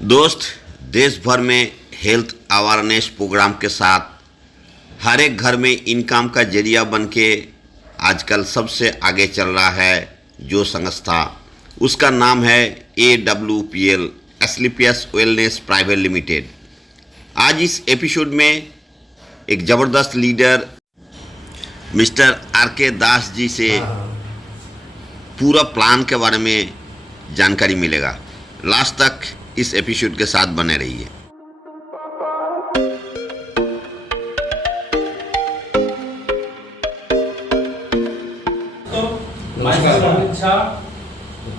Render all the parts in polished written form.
दोस्त, देश भर में हेल्थ अवेयरनेस प्रोग्राम के साथ हर एक घर में इनकम का जरिया बन के आजकल सबसे आगे चल रहा है जो संस्था, उसका नाम है AWPL Asclepius wellness private limited. आज इस एपिसोड में एक ज़बरदस्त leader mister RK Das ji से पूरा प्लान के बारे में जानकारी मिलेगा। लास्ट तक इस एपिसोड के साथ बने रहिए।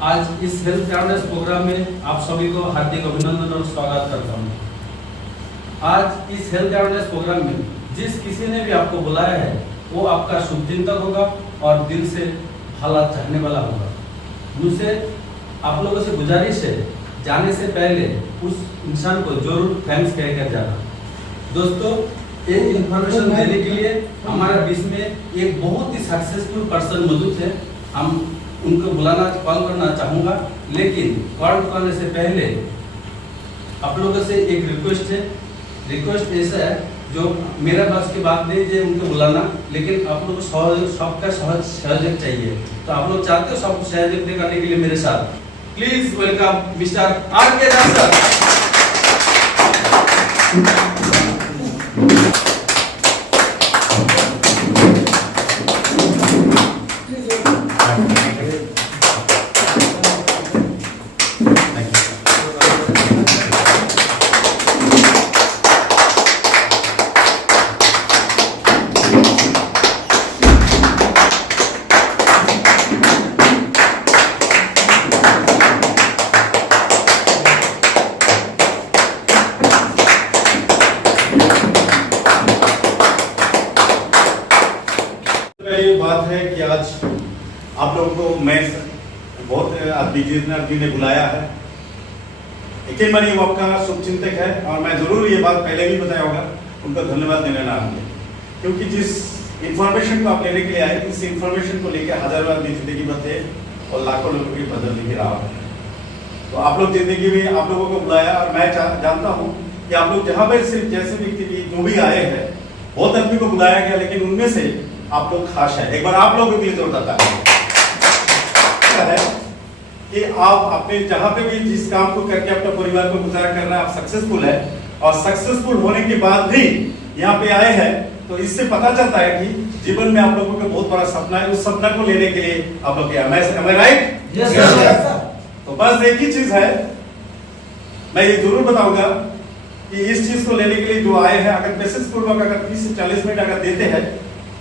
आज इस हेल्थ अवेयरनेस प्रोग्राम में आप सभी को हार्दिक अभिनंदन और स्वागत करता हूं। आज इस हेल्थ अवेयरनेस प्रोग्राम में जिस किसी ने भी आपको बुलाया है वो आपका शुभचिंतक होगा और दिल से भला चाहने वाला होगा। मुझसे आप लोगों से गुजारिश है, जाने से पहले उस इंसान को जरूर थैंक्स कहकर जाना। दोस्तों, एक इन्फॉर्मेशन देने के लिए हमारे बीच में एक बहुत ही सक्सेसफुल पर्सन मौजूद है। हम उनको कॉल करना चाहूँगा, लेकिन कॉल करने से पहले आप लोगों से एक रिक्वेस्ट है। रिक्वेस्ट ऐसा है जो मेरा बस की बात नहीं है उनको बुलाना, लेकिन आप लोग को सबका सहयोग चाहिए। तो आप लोग चाहते हो सब सहयोग करने के लिए मेरे साथ? Please welcome mister RK Das sir. ये बात है कि आज आप लोगों को मैं बहुत जी ने बुलाया है, लेकिन मैंने वो आपका शुभचिंतक है और मैं जरूर ये बात पहले भी बताया होगा, उनका धन्यवाद देने ना होंगे, क्योंकि जिस इंफॉर्मेशन को आप लेने के लिए आए, इस इंफॉर्मेशन को लेकर हजारों आदमी जिंदगी बचे और लाखों लोगों की बदलने की राह है। तो आप लोग जिंदगी में आप लोगों को बुलाया और मैं जानता हूँ कि आप लोग जहाँ पर सिर्फ जैसे व्यक्ति भी जो भी आए हैं, बहुत आदमी को बुलाया गया, लेकिन उनमें से आप लोग खास है। एक बार आप लोगों के लिए जोर देता है कि आप अपने जहां पे भी जिस काम को करके अपने परिवार को गुजारा कर रहे हैं, आप सक्सेसफुल है और सक्सेसफुल होने के बाद भी यहाँ पे आए हैं, तो इससे पता चलता है कि जीवन में आप लोगों का बहुत बड़ा सपना है। उस सपना को लेने के लिए आप लोग क्या राइट? तो बस एक ही चीज है, मैं ये जरूर बताऊंगा कि इस चीज को लेने के लिए जो आए हैं, अगर पेशेंस पूर्वक अगर 30 से 40 मिनट अगर देते हैं,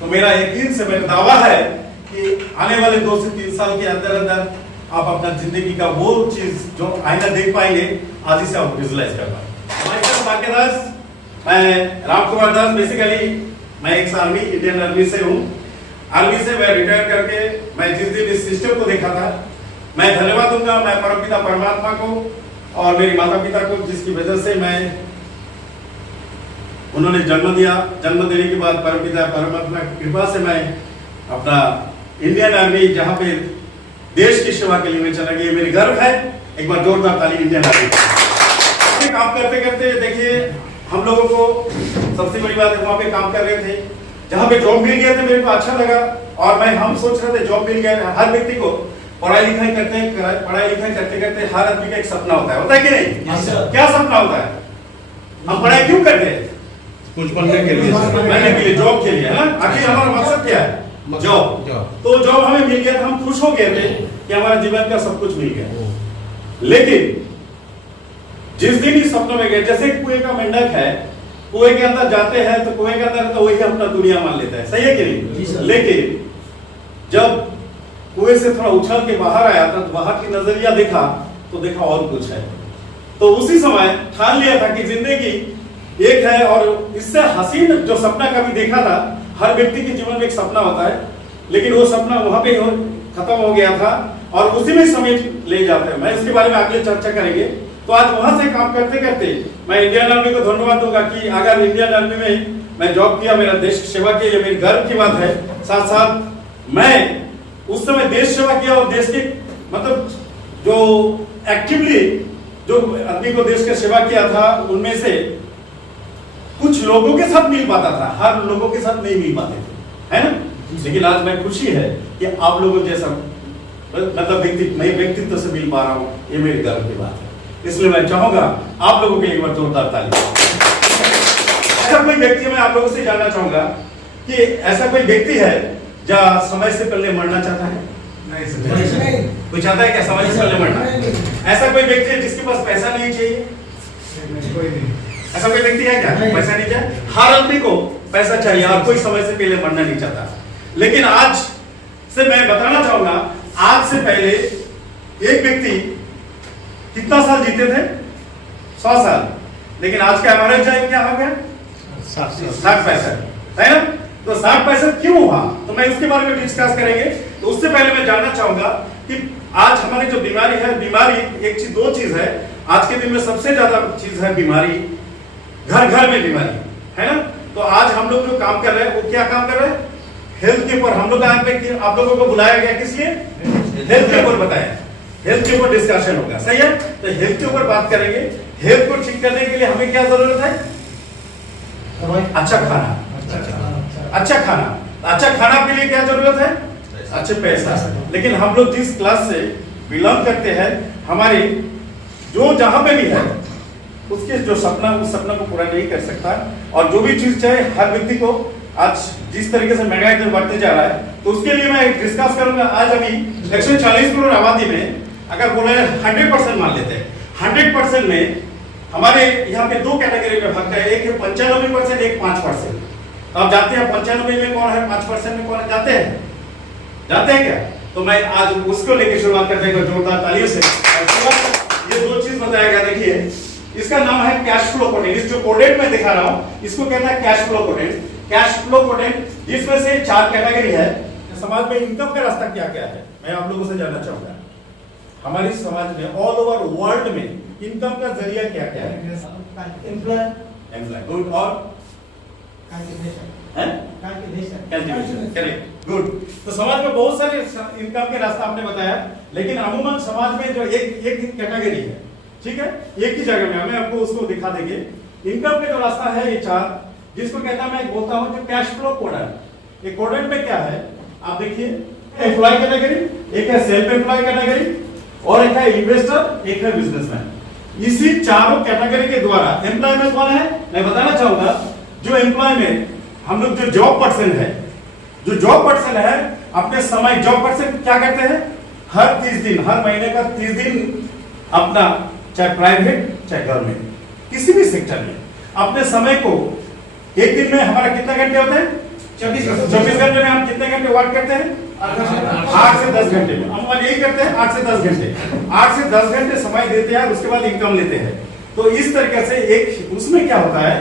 तो मेरा यकीन से मेरा दावा है कि आने वाले 2 से 3 साल के अंदर अंदर आप अपना जिंदगी का वो चीज जो आईना देख पाएंगे, आज ही से आप विजुअलाइज कर पाएंगे। मैं राम कुमार दास, बेसिकली मैं एक आर्मी इंडियन आर्मी से हूँ। आर्मी से मैं रिटायर करके मैं जिस दिन इस सिस्टम को देखा था, मैं धन्यवाद दूंगा मैं परमपिता परमात्मा को और मेरी माता पिता को, जिसकी वजह से मैं उन्होंने जन्म दिया। जन्म देने के बाद परमपिता परमात्मा की कृपा से मैं अपना इंडियन आर्मी, जहां पे देश की सेवा के लिए मैं चला गया, मेरी गर्व है। एक बार जोरदार ताली इंडियन आर्मी। काम करते करते देखिए, हम लोगों को सबसे बड़ी बात है, वहां पे काम कर रहे थे, जहां पे जॉब मिल गया था, मेरे को अच्छा लगा और हम सोच रहे थे जॉब मिल गया। हर व्यक्ति को पढ़ाई लिखाई करते करते हर आदमी का एक सपना होता है कि नहीं? क्या सपना होता है? हम पढ़ाई क्यों करते हैं? कुछ बनने के लिए, जॉब के लिए, है ना? आखिर हमारा मकसद क्या है? जॉब। तो जॉब हमें मिल गया था, हम खुश हो गए थे कि हमारा जीवन का सब कुछ मिल गया। लेकिन जिस दिन इस सपनों में गए, जैसे कुएं का मेंढक है, कुएं के अंदर जाते हैं तो कुएं के अंदर तो वही अपना दुनिया मान लेता है, सही है कि नहीं? लेकिन जब कुएं से थोड़ा उछल के बाहर आया था, तो बाहर की नजरिया देखा तो देखा और कुछ है। तो उसी समय ठान लिया था कि जिंदगी एक है और इससे हसीन जो सपना कभी देखा था, हर व्यक्ति के जीवन में एक सपना होता है, लेकिन वो सपना वहां पे खत्म हो गया था और उसी में समेट ले जाते हैं। मैं इसके बारे में आगे चर्चा करेंगे। तो आज वहां से काम करते करते मैं इंडियन आर्मी को धन्यवाद दूंगा कि अगर इंडियन आर्मी में मैं जॉब किया, मेरा देश की सेवा की, ये मेरी गर्व की बात है। साथ साथ मैं उस समय देश सेवा किया और देश के मतलब जो एक्टिवली जो आदमी को देश की सेवा किया था उनमें से कुछ लोगों के साथ मिल पाता था, हर लोगों के साथ नहीं मिल पाते थे, है ना। लेकिन आज मैं खुशी है कि आप लोगों जैसा मतलब मैं व्यक्तित्व से मिल पा रहा हूँ, ये मेरी गर्व की बात है। इसलिए मैं चाहूंगा आप लोगों के लिए एक बार जोरदार ताली। ऐसा कोई व्यक्ति, मैं आप लोगों से जानना चाहूंगा कि ऐसा कोई व्यक्ति है जो समय से पहले मरना चाहता है? नहीं। कोई चाहता है क्या समय से पहले मरना? ऐसा कोई व्यक्ति है जिसके पास पैसा नहीं चाहिए? कोई नहीं। ऐसा कोई व्यक्ति है क्या पैसा नहीं चाहिए? हर आदमी को पैसा चाहिए और कोई समय से पहले मरना नहीं चाहता। लेकिन आज से मैं बताना चाहूंगा, आज से पहले एक व्यक्ति कितना साल जीते थे? 100 साल। लेकिन आज का एवरेज क्या हो गया? 60-65, है ना। तो 60-65 क्यों हुआ, तो मैं उसके बारे में डिस्कस करेंगे। तो उससे पहले मैं जानना चाहूंगा कि आज हमारी जो बीमारी है, बीमारी एक चीज, दो चीज है आज के दिन में, सबसे ज्यादा चीज है बीमारी, घर घर में बीमारी, है ना। तो आज हम लोग जो काम कर रहे हैं वो क्या काम कर रहे हैं? हेल्थ के ऊपर। हम लोग यहाँ पे आप लोगों को बुलाया गया किस लिए? हेल्थ के ऊपर बताया, हेल्थ के ऊपर डिस्कशन होगा, सही है। तो हेल्थ के ऊपर बात करेंगे। हेल्थ को ठीक करने के लिए हमें क्या जरूरत है? अच्छा खाना। अच्छा खाना, अच्छा खाना के लिए क्या जरूरत है? अच्छे पैसा। लेकिन हम लोग जिस क्लास से बिलोंग करते हैं, हमारी जो जहां पे भी है उसके जो सपना, उस सपना को पूरा नहीं कर सकता। और जो भी चीज चाहे हर व्यक्ति को, आज जिस तरीके से महंगाई दर बढ़ते जा रहा है, तो उसके लिए मैं डिस्कस करूंगा। आज अभी 140 करोड़ आबादी में अगर बोले 100% मान लेते हैं, 100% में हमारे यहाँ पे दो कैटेगरी में भागता है, एक है 95%, एक 5%। तो आप जाते हैं 95 में कौन है, 5% में कौन है? जाते हैं क्या? तो मैं आज उसको लेके शुरुआत करते हैं जोरदार तालियों से। ये दो चीज बताया गया, देखिए इसका नाम है कैश फ्लो कोटेंट। इस जो कोटेंट में दिखा रहा हूं इसको कहता है cash flow quotient. Cash flow quotient, जिसमें से 4 कैटेगरी है। समाज में इनकम का रास्ता क्या क्या है, मैं आप लोगों से जानना चाहूंगा। हमारे समाज में ऑल ओवर वर्ल्ड में इनकम का जरिया क्या क्या है? Employ, good. और करेक्ट, गुड। तो समाज में बहुत सारे इनकम के रास्ता आपने बताया, लेकिन अमूमन समाज में जो एक कैटेगरी है, ठीक है, एक ही जगह में, हमें आपको उसको दिखा देंगे। इनकम के जो रास्ता है ये 4, जिसको कहता मैं बोलता हूं जो कैश फ्लो कोडेंट। ये कोडेंट में क्या है आप देखिए, एम्प्लॉय कैटेगरी, एक है सेल्फ एम्प्लॉय कैटेगरी, और एक है इन्वेस्टर, एक है बिजनेसमैन। इसी चारों कैटेगरी के द्वारा एम्प्लॉय में कौन है मैं बताना चाहूंगा। जो एम्प्लॉय में हम लोग जो जॉब पर्सन है, जो जॉब पर्सन है अपने समय, जॉब पर्सन क्या करते हैं? हर 30 दिन, हर महीने का 30 दिन अपना, चाहे प्राइवेट चाहे गवर्नमेंट, किसी भी सेक्टर में अपने समय को, एक दिन में हमारा कितने घंटे होते हैं? 24 घंटे में हम कितने घंटे वर्क करते हैं? 8 से 10 घंटे में हम यही करते हैं, 8 से 10 घंटे। 8 से 10 घंटे समय देते हैं, उसके बाद इनकम लेते हैं। तो इस तरीके से एक उसमें क्या होता है,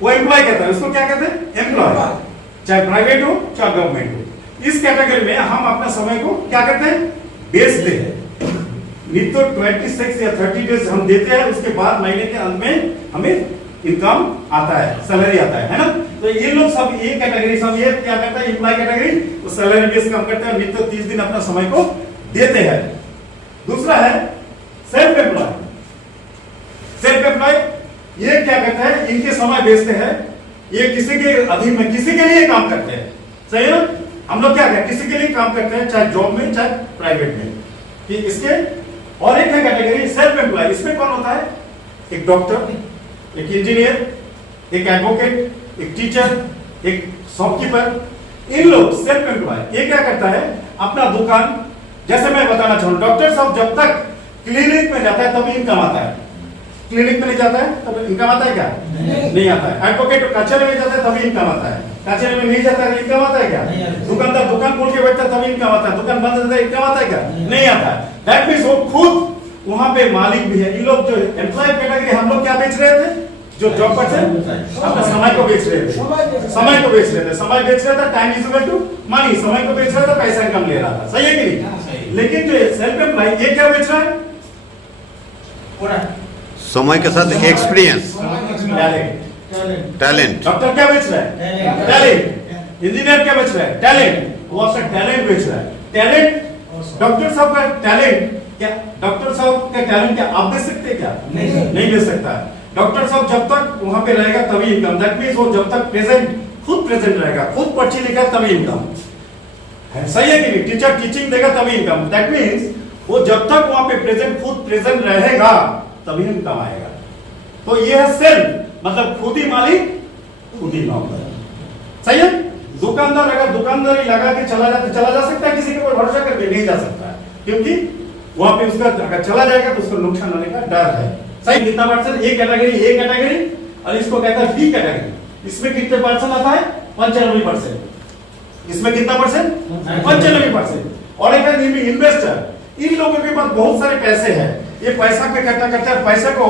वो एम्प्लॉय कहता है, उसको क्या कहते हैं? एम्प्लॉय, चाहे प्राइवेट हो चाहे गवर्नमेंट हो। इस कैटेगरी में हम अपने समय को क्या करते हैं? बेचते हैं। नहीं तो 26 या 30 डेज हम देते हैं, उसके बाद महीने के अंत में हमें इनकम आता है, सैलरी आता है ना। तो ये लोग सब ये कैटेगरी, सब ये क्या करता है? एम्प्लॉय कैटेगरी, तो सैलरी बेस कम करते हैं, नहीं तो 30 दिन अपना समय को देते हैं। दूसरा है सेल्फ एम्प्लॉय। सेल्फ एम्प्लॉय ये क्या करता है? इनके समय बेचते हैं, ये किसी के अधीन में, किसी के लिए काम करते हैं, सही है। हम लोग क्या करते हैं? किसी के लिए काम करते हैं, चाहे जॉब में चाहे प्राइवेट में, कि इसके। और एक है कैटेगरी सेल्फ एम्प्लॉय। इसमें कौन होता है? एक डॉक्टर, एक इंजीनियर, एक एडवोकेट, एक टीचर, एक शॉपकीपर। इन लोग सेल्फ एम्प्लॉय। ये क्या करता है? अपना दुकान, जैसे मैं बताना चाहूँ, डॉक्टर साहब जब तक क्लिनिक में जाता है तभी इनकम आता है। क्लिनिक में नहीं जाता है तब इनकम आता है क्या? नहीं आता है। एडवोकेट कचहरी में जाता है तभी इनकम आता है। कचहरी में नहीं जाता है इनकम आता है क्या? दुकानदार दुकान खोल के बैठता है तभी इनकम आता है। दुकान बंद रहता है इनकम आता है क्या? नहीं आता है। दैट मींस वो खुद वहां पे मालिक भी है। इन लोग जो एम्प्लॉय कैटेगरी, हम लोग क्या बेच रहे थे? जो जॉब पर्सन अपना समय को बेच रहे थे, समय को बेच रहे थे, समय बेच रहा था, time is equal to money, समय को बेच रहा था, पैसा इनकम ले रहा था, सही है कि नहीं? लेकिन जो सेल्फ एम्प्लॉय ये क्या बेच रहा है? समय के साथ एक्सपीरियंस, टैलेंट। डॉक्टर क्या बेच रहा है? टैलेंट। इंजीनियर क्या बेच रहा है? टैलेंट। वो अपना टैलेंट बेच रहा है। टैलेंट, डॉक्टर साहब का टैलेंट क्या डॉक्टर साहब का टैलेंट क्या आप दे सकते हैं क्या? नहीं दे सकता है। डॉक्टर साहब जब तक वहां पे रहेगा तभी इनकम, दैट मींस वो जब तक खुद प्रेजेंट रहेगा, खुद पर्ची लिखा तभी इनकम है। सही है कि नहीं? टीचर टीचिंग देगा तभी इनकम, दैट मींस वो जब तक वहां पे खुद प्रेजेंट रहेगा तभी इनकम आएगा। तो ये है सेल्फ, मतलब खुद ही मालिक खुद ही नौकर। सही है? दुकानदार अगर दुकानदारी लगा के चला जा सकता है, किसी के ऊपर भरोसा करके नहीं जा सकता है, क्योंकि वहां पे उसका अगर चला जाएगा तो उसको नुकसान होने का डर है। सही? कितना परसेंट? ए कैटेगरी और इसको कहता है बी कैटेगरी। इसमें कितने परसेंट आता है? 95%। इसमें कितना परसेंट? 95%। और एक है इन्वेस्टर। इन लोगों के पास बहुत सारे पैसे हैं, ये पैसा को इकट्ठा करते हैं, पैसे को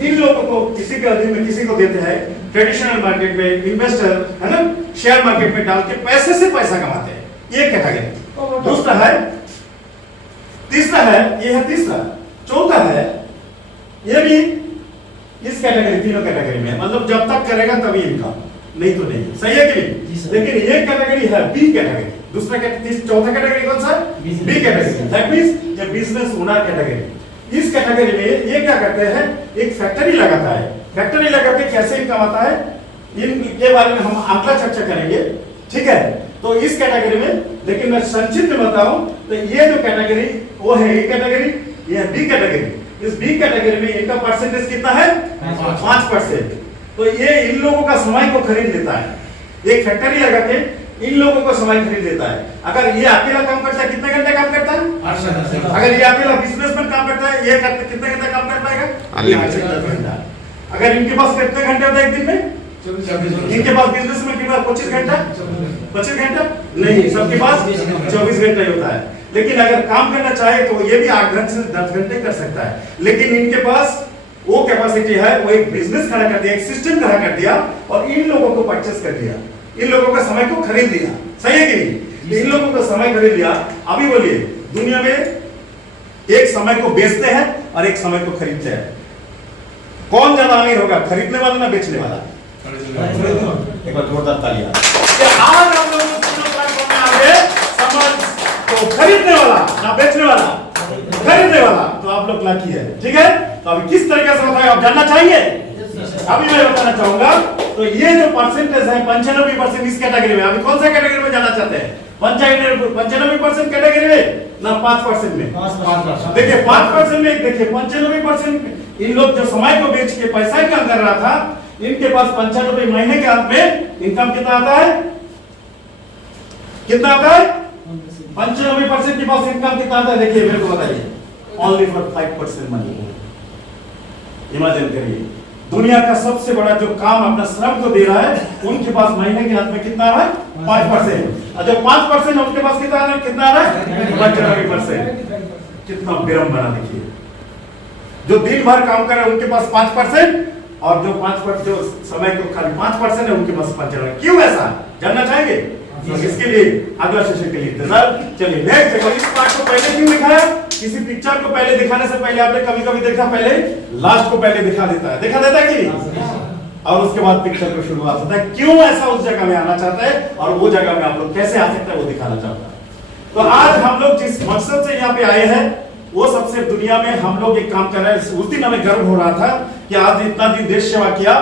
इन लोगों को किसी के अधीन में किसी को देते हैं, ट्रेडिशनल मार्केट में इन्वेस्टर है ना, शेयर मार्केट में डाल के पैसे से पैसा कमाते हैं, ये कैटेगरी। दूसरा है, तीसरा है, ये है तीसरा। चौथा है, ये भी इस कैटेगरी, तीनों कैटेगरी में, मतलब जब तक करेगा तभी इनकम, नहीं तो नहीं। सही है कि नहीं? लेकिन ये कैटेगरी है बी कैटेगरी। दूसरा चौथा कैटेगरी कौन सा? बी कैटेगरी, दैट मींस ये बिजनेस ओनर कैटेगरी। इस कैटेगरी में ये क्या करते हैं, एक फैक्ट्री लगाता है। फैक्ट्री लगा के कैसे इनकम आता है, इनके बारे में हम अगला चर्चा करेंगे, ठीक है? तो इस कैटेगरी में, लेकिन मैं संक्षिप्त में बताऊं तो ये जो कैटेगरी वो है ए कैटेगरी, ये है बी कैटेगरी। इस बी कैटेगरी में इनका परसेंटेज कितना है? 5%। तो ये इन लोगों का समय को खरीद लेता है, एक फैक्ट्री लगा के इन लोगों को समय खरीद लेता है। अगर ये अकेला काम करता है, कितने घंटे काम करता है? अगर ये अकेला बिजनेसमैन काम करता है, ये कितने घंटे काम कर पाएगा? 8 घंटा। अगर इनके पास कितने घंटे होते हैं एक दिन में? इनके पास बिजनेसमैन के पास 25 घंटा, 25 घंटा नहीं, सबके पास 24 घंटा ही होता है। लेकिन अगर काम करना चाहे तो ये भी 8 घंटे से 10 घंटे कर सकता है। लेकिन इनके पास वो कैपेसिटी है, वो एक बिजनेस खड़ा कर दिया, एक सिस्टम खड़ा कर दिया और इन लोगों को परचेस कर दिया, इन लोगों का समय को खरीद लिया। सही है कि नहीं? इन लोगों का समय खरीद लिया। अभी बोलिए, दुनिया में एक समय को बेचते हैं और एक समय को खरीदते हैं, कौन ज्यादा अमीर होगा, खरीदने वाला ना बेचने वाला? एक बार जोरदार तालियां। आज हम लोग प्लेटफॉर्म में आ गए, समाज को खरीदने वाला ना बेचने वाला, खरीदने वाला। तो आप लोग लाकी है, ठीक है? तो अभी किस तरीके से होता है आप जानना चाहेंगे? अभी मैं बताना चाहूंगा। तो ये जो परसेंटेज है 95% इस कैटेगरी में, अभी कौन सा कैटेगरी में जाना चाहते हैं? 95% कैटेगरी में ना 5% में? 5%। देखिए 5% में, देखिए 95% इन लोग जो समय को बेच के पैसा इनकम कर रहा था, इनके पास 95 महीने के अंत में इनकम कितना आता है? कितना आता है? 95% के पास इनकम कितना आता है? देखिए मेरे को बताइए, ओनली फॉर 5% मनी। इमेजिन करिए, दुनिया का सबसे बड़ा जो काम अपना श्रम को दे रहा है, उनके पास महीने के अंत में कितना आ रहा है? 5%। और जब 5% उनके पास कितना आ रहा है? कितना आ रहा है? 95%। कितना विडंबना देखिए, जो दिन भर काम कर रहे हैं उनके पास 5% और जो 5% जो समय को खाली 5% है उनके पास 95%। क्यों ऐसा जानना चाहेंगे? इसके लिए अगला सेशन के लिए इंतजार। चलिए नेक्स्ट देखो, इस पार्ट को पहले क्यों दिखाया? किसी पिक्चर को पहले दिखाने से पहले आपने कभी-कभी देखा, पहले लास्ट को पहले दिखा देता है, देखा देता है कि नहीं? और उसके बाद पिक्चर को शुरुआत होता है। क्यों ऐसा उस जगह में आना चाहता है और वो जगह में आप लोग कैसे आ सकते हैं वो दिखाना चाहता है। तो आज हम लोग जिस मकसद से यहाँ पे आए हैं, वो सबसे दुनिया में हम लोग एक काम कर रहे हैं। उस दिन हमें गर्व हो रहा था कि आज इतना दिन देश सेवा किया,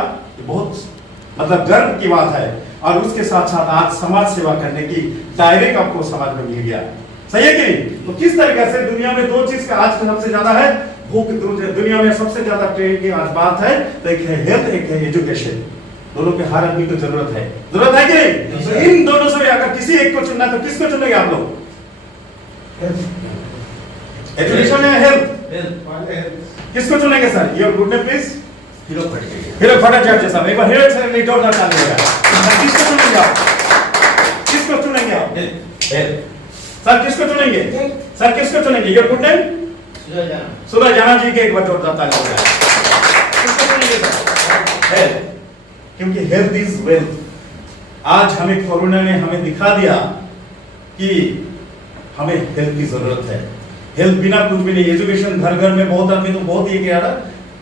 बहुत मतलब गर्व की बात है। और उसके साथ साथ आज समाज सेवा करने की डायरेक्ट आपको समाज में मिल गया। सही है कि नहीं? तो किस तरीके से दुनिया में दो चीज का आज सबसे ज्यादा है, भूख, दुनिया में सबसे ज्यादा ट्रेंड की आज बात है, तो एक है हेल्थ, एक है एजुकेशन। दोनों पे हर आदमी को जरूरत है कि नहीं? तो इन दोनों से अगर किसी एक को चुनना तो किसको चुनेंगे आप लोग? एजुकेशन या हेल्थ? किसको चुनेंगे sir? Your good name please. Hero Bhattacharya साहब, एक बार हीरो सर ने जोरदार ताली बजाएं। किसको चुनेंगे आप? किसको चुनेंगे आप? सर किसको चुनेंगे? सर किसको चुनेंगे? Your good name? सुधा जाना जी के एक बार जोरदार ताली बजाएं। किसको चुनेंगे सर? हेल्थ, क्योंकि हेल्थ इज वेल्थ। आज हमें कोरोना ने हमें दिखा दिया कि हमें हेल्थ की जरूरत है। हेल्थ बिना कुछ भी नहीं। एजुकेशन घर घर में बहुत आदमी तो बहुत ये कह रहा,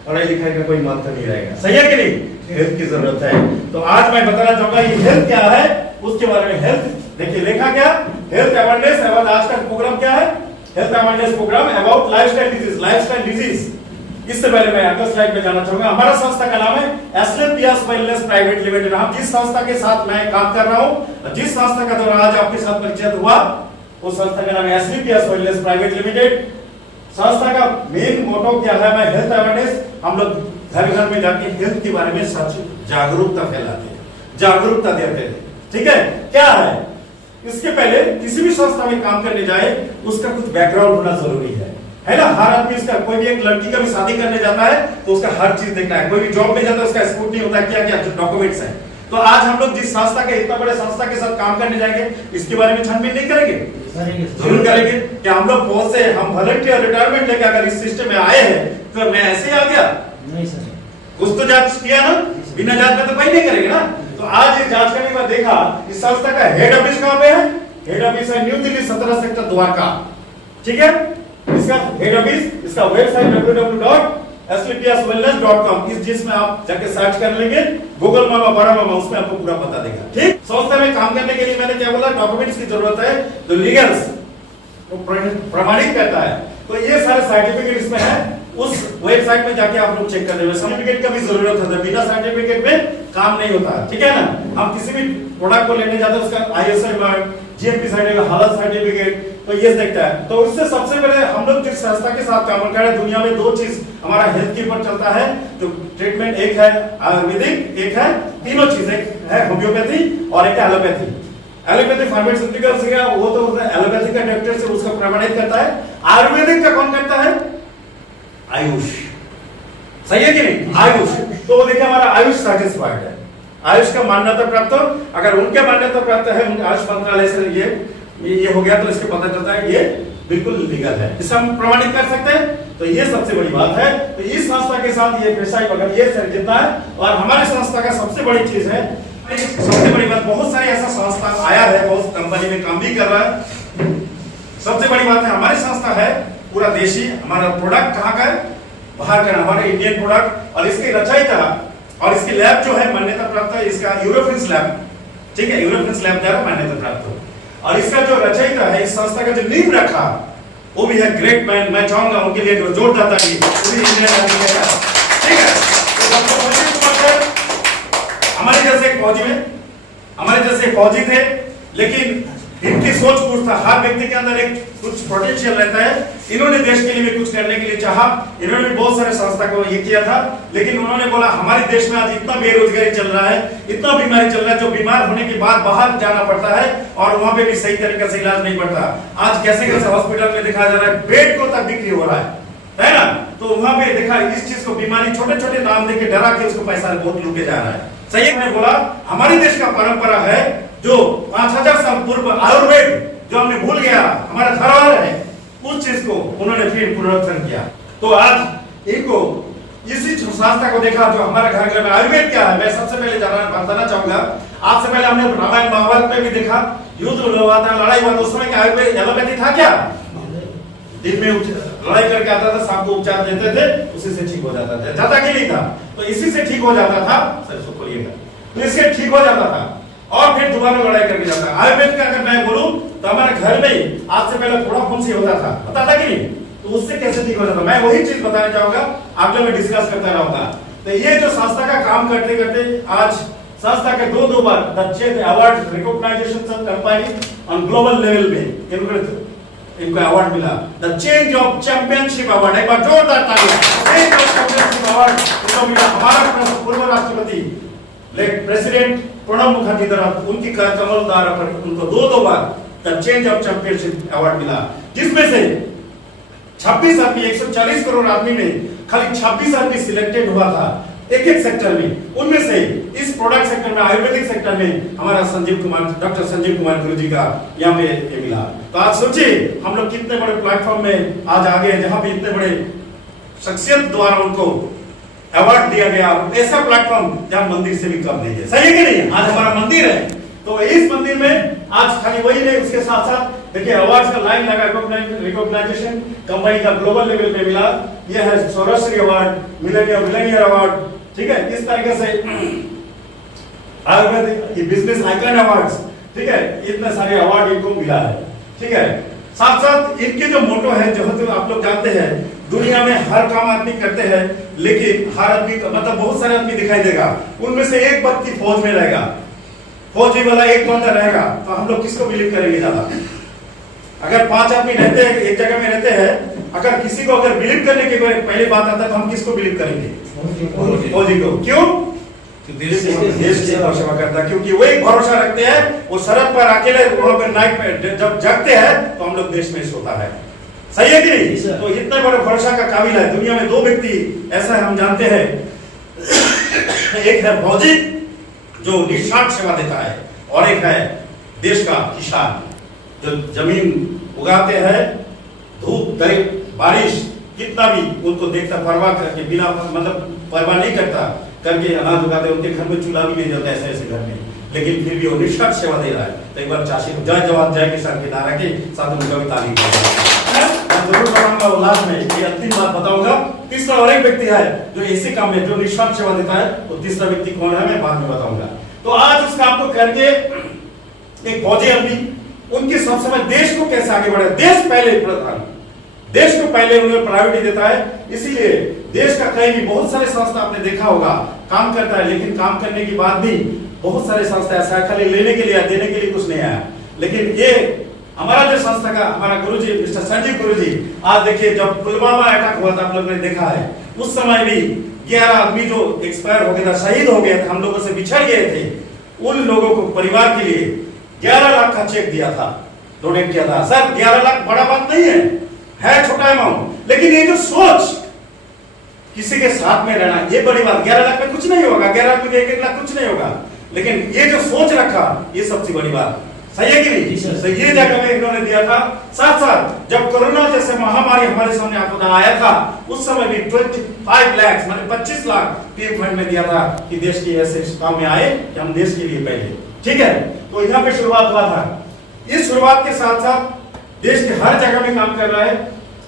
पढ़ाई लिखाई का कोई महत्व नहीं रहेगा। सही है कि नहीं? हेल्थ की जरूरत है। तो आज मैं बताना चाहूंगा ये हेल्थ क्या है, उसके बारे में। हेल्थ देखिए लिखा क्या, हेल्थ अवेयरनेस। आज का प्रोग्राम क्या है? Health awareness programme about lifestyle disease. इससे पहले मैं अगला स्लाइड पे जाना चाहूंगा। हमारा संस्था का नाम है एस्क्लेपियस वेलनेस प्राइवेट लिमिटेड। हम जिस संस्था के साथ मैं काम कर रहा हूं, जिस संस्था का द्वारा आज आपके साथ परिचय हुआ, उस संस्था का नाम है एस्क्लेपियस वेलनेस प्राइवेट लिमिटेड। संस्था का मेन मोटो क्या है? मैं हेल्थ अवेयरनेस, हम लोग घर घर में जाके हेल्थ के बारे में सच जागरूकता फैलाते हैं, जागरूकता देते हैं। ठीक है, क्या है? इसके पहले किसी भी संस्था में काम करने जाए उसका कुछ बैकग्राउंड होना जरूरी है ना। हर आदमी इसका, कोई भी एक लड़की का भी शादी करने जाता है तो उसका हर चीज देखना है। कोई भी जॉब में जाता है उसका स्कूटी होता है, क्या क्या डॉक्यूमेंट्स है। तो आज हम लोग जिस संस्था के, इतना बड़े संस्था के साथ काम करने जाएंगे, इसके बारे में छानबीन नहीं करेंगे? जरूर करेंगे। क्या हम लोग बहुत से हम वॉलंटियर रिटायरमेंट लेके अगर इस सिस्टम में आए हैं तो मैं ऐसे ही आ गया? नहीं सर, कुछ तो जांच किया ना, बिना जांच में तो कोई नहीं करेंगे ना। तो आज ये जांच करने के बाद देखा इस संस्था का हेड ऑफिस कहां पे है? हेड ऑफिस है न्यू दिल्ली 17 सेक्टर द्वारका। ठीक है, इसका हेड ऑफिस, इसका वेबसाइट www.asclepiaswellness.com, इस जिसमें आप जाके सर्च कर लेंगे, गूगल मामा बड़ा मामा, उसमें आपको पूरा पता देगा। ठीक, संस्था में काम करने के लिए मैंने क्या बोला, डॉक्यूमेंट्स की जरूरत है, तो लीगल्स वो प्रमाणित करता है। तो ये सारे सर्टिफिकेट इसमें है, उस वेबसाइट में जाके आप लोग चेक कर लेंगे। सर्टिफिकेट का भी जरूरत होता है, बिना सर्टिफिकेट में काम नहीं होता। ठीक है ना। हम किसी भी प्रोडक्ट को लेने जाते हैं उसका ISI मार्क, GMP सर्टिफिकेट, हालत सर्टिफिकेट, तो ये देखता है। तो उससे सबसे पहले हम लोग जिस संस्था के साथ काम कर रहे हैं, दुनिया में 2 चीज हमारा हेल्थ के ऊपर चलता है, जो ट्रीटमेंट, एक है आयुर्वेदिक, एक है, तीनों चीजें है होम्योपैथी और एक एलोपैथी। एलोपैथी फार्मास्यूटिकल्स है, वो तो एलोपैथी का डॉक्टर से उसका प्रमाणित करता है। आयुर्वेदिक का कौन करता है? आयुष। सही है कि नहीं? आयुष। तो वो देखिए हमारा आयुष सर्टिफाइड है, आयुष का मान्यता प्राप्त हो। अगर उनके मान्यता प्राप्त है, आयुष मंत्रालय से ये हो गया, तो इसके पता चलता है ये बिल्कुल लीगल है, इसे हम प्रमाणित कर सकते हैं। तो ये सबसे बड़ी बात है। तो इस संस्था के साथ ये पैसा वगैरह ये सर जितना है। और हमारे संस्था का सबसे बड़ी चीज है, सबसे बड़ी बात, बहुत सारे ऐसा संस्था आया है, बहुत कंपनी में काम भी कर रहा है। सबसे बड़ी बात है हमारी संस्था है पूरा देशी। हमारा प्रोडक्ट कहाँ का है? बाहर का, हमारा इंडियन प्रोडक्ट। और इसकी रचयिता और इसकी लैब जो है मान्यता प्राप्त है, इसका यूरोपियंस लैब। ठीक है, यूरोपियंस लैब द्वारा मान्यता प्राप्त हो। और इसका जो रचयिता है, इस संस्था का जो नींव रखा, वो भी है ग्रेट मैन। मैं चाहूंगा उनके लिए जो जोरदार ताली, वो भी इंडियन आदमी है। ठीक है, हमारे जैसे फौजी में, हमारे जैसे फौजी थे, लेकिन इनकी सोच कुछ था, हर व्यक्ति के अंदर एक कुछ पोटेंशियल रहता है। इन्होंने देश के लिए भी कुछ करने के लिए चाहा। इन्होंने भी बहुत सारे संस्था को ये किया था, लेकिन उन्होंने बोला हमारे देश में आज इतना बेरोजगारी चल रहा है, इतना बीमारी चल रहा है, जो बीमार होने के बाद बाहर जाना पड़ता है और वहां पे भी सही तरीके से इलाज नहीं पड़ता। आज कैसे कैसे हॉस्पिटल में दिखाया जा रहा है, बेड को तक बिक्री हो रहा है ना। तो वहां पे देखा इस चीज को, बीमारी छोटे छोटे नाम देके डरा के उसको पैसा बहुत लूटे जा रहा है। सही है, मैं बोला हमारे देश का परंपरा है, जो 5000 साल पूर्व आयुर्वेद जो हमने भूल गया, हमारा धरोहर है, उस चीज को उन्होंने फिर पुनरुत्थान किया। तो आज इनको इसी संस्था को देखा, जो हमारे घर में आयुर्वेद क्या है, मैं सबसे पहले बताना चाहूंगा। आज से पहले हमने रामायण महाभारत में भी देखा, युद्ध हुआ था, लड़ाई हुआ था, उस समय क्या आयुर्वेद एलोपैथी था क्या? दिन में लड़ाई करके आता था, शाम को उपचार देते थे, उसी से ठीक हो जाता था। जाता कि नहीं था? तो इसी से ठीक हो जाता था। सर इसको खोलिएगा, तो इससे ठीक हो जाता था और फिर दोबारा लड़ाई करके जाता है। आयुर्वेद का अगर मैं बोलूं तो हमारे घर में ही आज से पहले थोड़ा फुंसी होता था, पता था कि नहीं? तो उससे कैसे ठीक हो जाता, मैं वही चीज बताना चाहूंगा, आगे मैं डिस्कस करता रहूंगा। तो ये जो संस्था का काम करते करते आज संस्था के दो बार the check award recognition company on global level में इनको अवार्ड मिला, the change of championship award. एक बार जोरदार तालियां, चेंज ऑफ चैंपियनशिप अवार्ड इनको मिला। हमारा पूर्व राष्ट्रपति प्रेसिडेंट प्रणब मुखर्जी द्वारा, उनकी कमल द्वारा पर उनको दो बार the change of championship award मिला, जिसमें से 26 आदमी, 140 करोड़ आदमी में खाली 26 आदमी सिलेक्टेड हुआ था एक सेक्टर में। उनमें से इस प्रोडक्ट सेक्टर में, आयुर्वेदिक सेक्टर में हमारा डॉक्टर संजीव कुमार गुरु जी का यहाँ पे ये मिला। तो आज सोचिए हम लोग कितने बड़े प्लेटफॉर्म में आज आ गए, जहाँ पे इतने बड़े शख्सियत द्वारा उनको अवार्ड दिया गया। ऐसा प्लेटफॉर्म जहाँ मंदिर से भी कम नहीं है। सही है कि नहीं? आज हमारा मंदिर है, तो इस मंदिर में आज खाली वही नहीं, उसके साथ साथ देखिए अवार्ड का लाइन लगा, रिकॉग्नाइजेशन कंपनी का ग्लोबल लेवल पे मिला। ये है सौराष्ट्र अवार्ड, मिलेनियर अवार्ड। ठीक है, इस तरीके से आयुर्वेद बिजनेस आइकन अवार्ड्स, ठीक है, इतने सारे अवार्ड इनको मिला है। ठीक है, साथ साथ इनके जो मोटो है, जो तो आप लोग जानते हैं, दुनिया में हर काम आदमी करते हैं, लेकिन हर आदमी मतलब बहुत सारे आदमी दिखाई देगा, उनमें से एक व्यक्ति फौज में रहेगा, फौजी वाला एक बंदा रहेगा, तो हम लोग किसको बिलीव करेंगे ज्यादा? अगर 5 आदमी रहते हैं, एक जगह में रहते हैं, अगर किसी को अगर बिलीव करने की पहली बात आता है तो हम किसको बिलीव करेंगे? फौजी को। क्यों? देश की सेवा करता है, क्योंकि वो एक भरोसा रखते हैं, वो सरहद पर अकेले वहां पर नाइट में जब जगते हैं तो हम लोग देश में सोता है। सही है कि नहीं? तो इतने बड़े भरोसा का काबिल है। दुनिया में 2 व्यक्ति ऐसा हम जानते हैं, एक है फौजी जो निस्वार्थ सेवा देता है, और एक है देश का किसान जो जमीन उगाते हैं, धूप बारिश कितना भी उनको देखता, परवाह करके बिना मतलब परवाह नहीं करके अनाज उगाते, उनके घर में चूल्हा भी नहीं जलता, ऐसे ऐसे घर में, लेकिन फिर भी वो निष्ठा सेवा दे रहा है। तो एक बार चाची जय जवान जय किसान के नारा के साथ उनका भी तालीम मैं जरूर बताऊंगा, और लास्ट में ये अंतिम बात बताऊंगा। तीसरा और एक व्यक्ति है जो इसी काम में जो निष्ठात सेवा देता है, तो तीसरा व्यक्ति कौन है मैं बाद में बताऊंगा। तो आज उस काम को करके एक फौजी आदमी उनके सब समय देश को कैसे आगे बढ़े, देश पहले प्रधान, देश को पहले उन्हें प्रायोरिटी देता है। इसीलिए देश का कहीं भी बहुत सारे संस्था आपने देखा होगा काम करता है, लेकिन काम करने के बाद भी बहुत सारे संस्था ऐसा खाली लेने के लिए देने के लिए कुछ नहीं आया। लेकिन ये हमारा जो संस्था का हमारा गुरुजी मिस्टर संजीव गुरुजी, आज देखिए जब पुलवामा अटैक हुआ था आप लोगों ने देखा है, उस समय भी 11 आदमी जो एक्सपायर हो गया था, शहीद हो गए थे, हम लोगों से बिछड़ गए थे, उन लोगों को परिवार के लिए 11 लाख का चेक दिया था, डोनेट किया था। सर 11 लाख बड़ा बात नहीं है छोटा अमाउंट, लेकिन ये जो सोच किसी के साथ में रहना, ये बड़ी बात। 11 लाख में कुछ नहीं होगा, 11 लाख में 1 लाख कुछ नहीं होगा, लेकिन ये जो सोच रखा, ये सबसे बड़ी बात। सही है कि नहीं? तो ये जगह में इन्होंने दिया था। साथ साथ जब कोरोना जैसे महामारी हमारे सामने आपदा आया था, उस समय भी 25 लाख माने 25 लाख पीएम फंड में दिया था कि देश के ऐसे काम में आए कि हम देश के लिए पहले। ठीक है, तो यहाँ पे शुरुआत हुआ था। इस शुरुआत के साथ साथ देश के हर जगह में काम कर रहा है।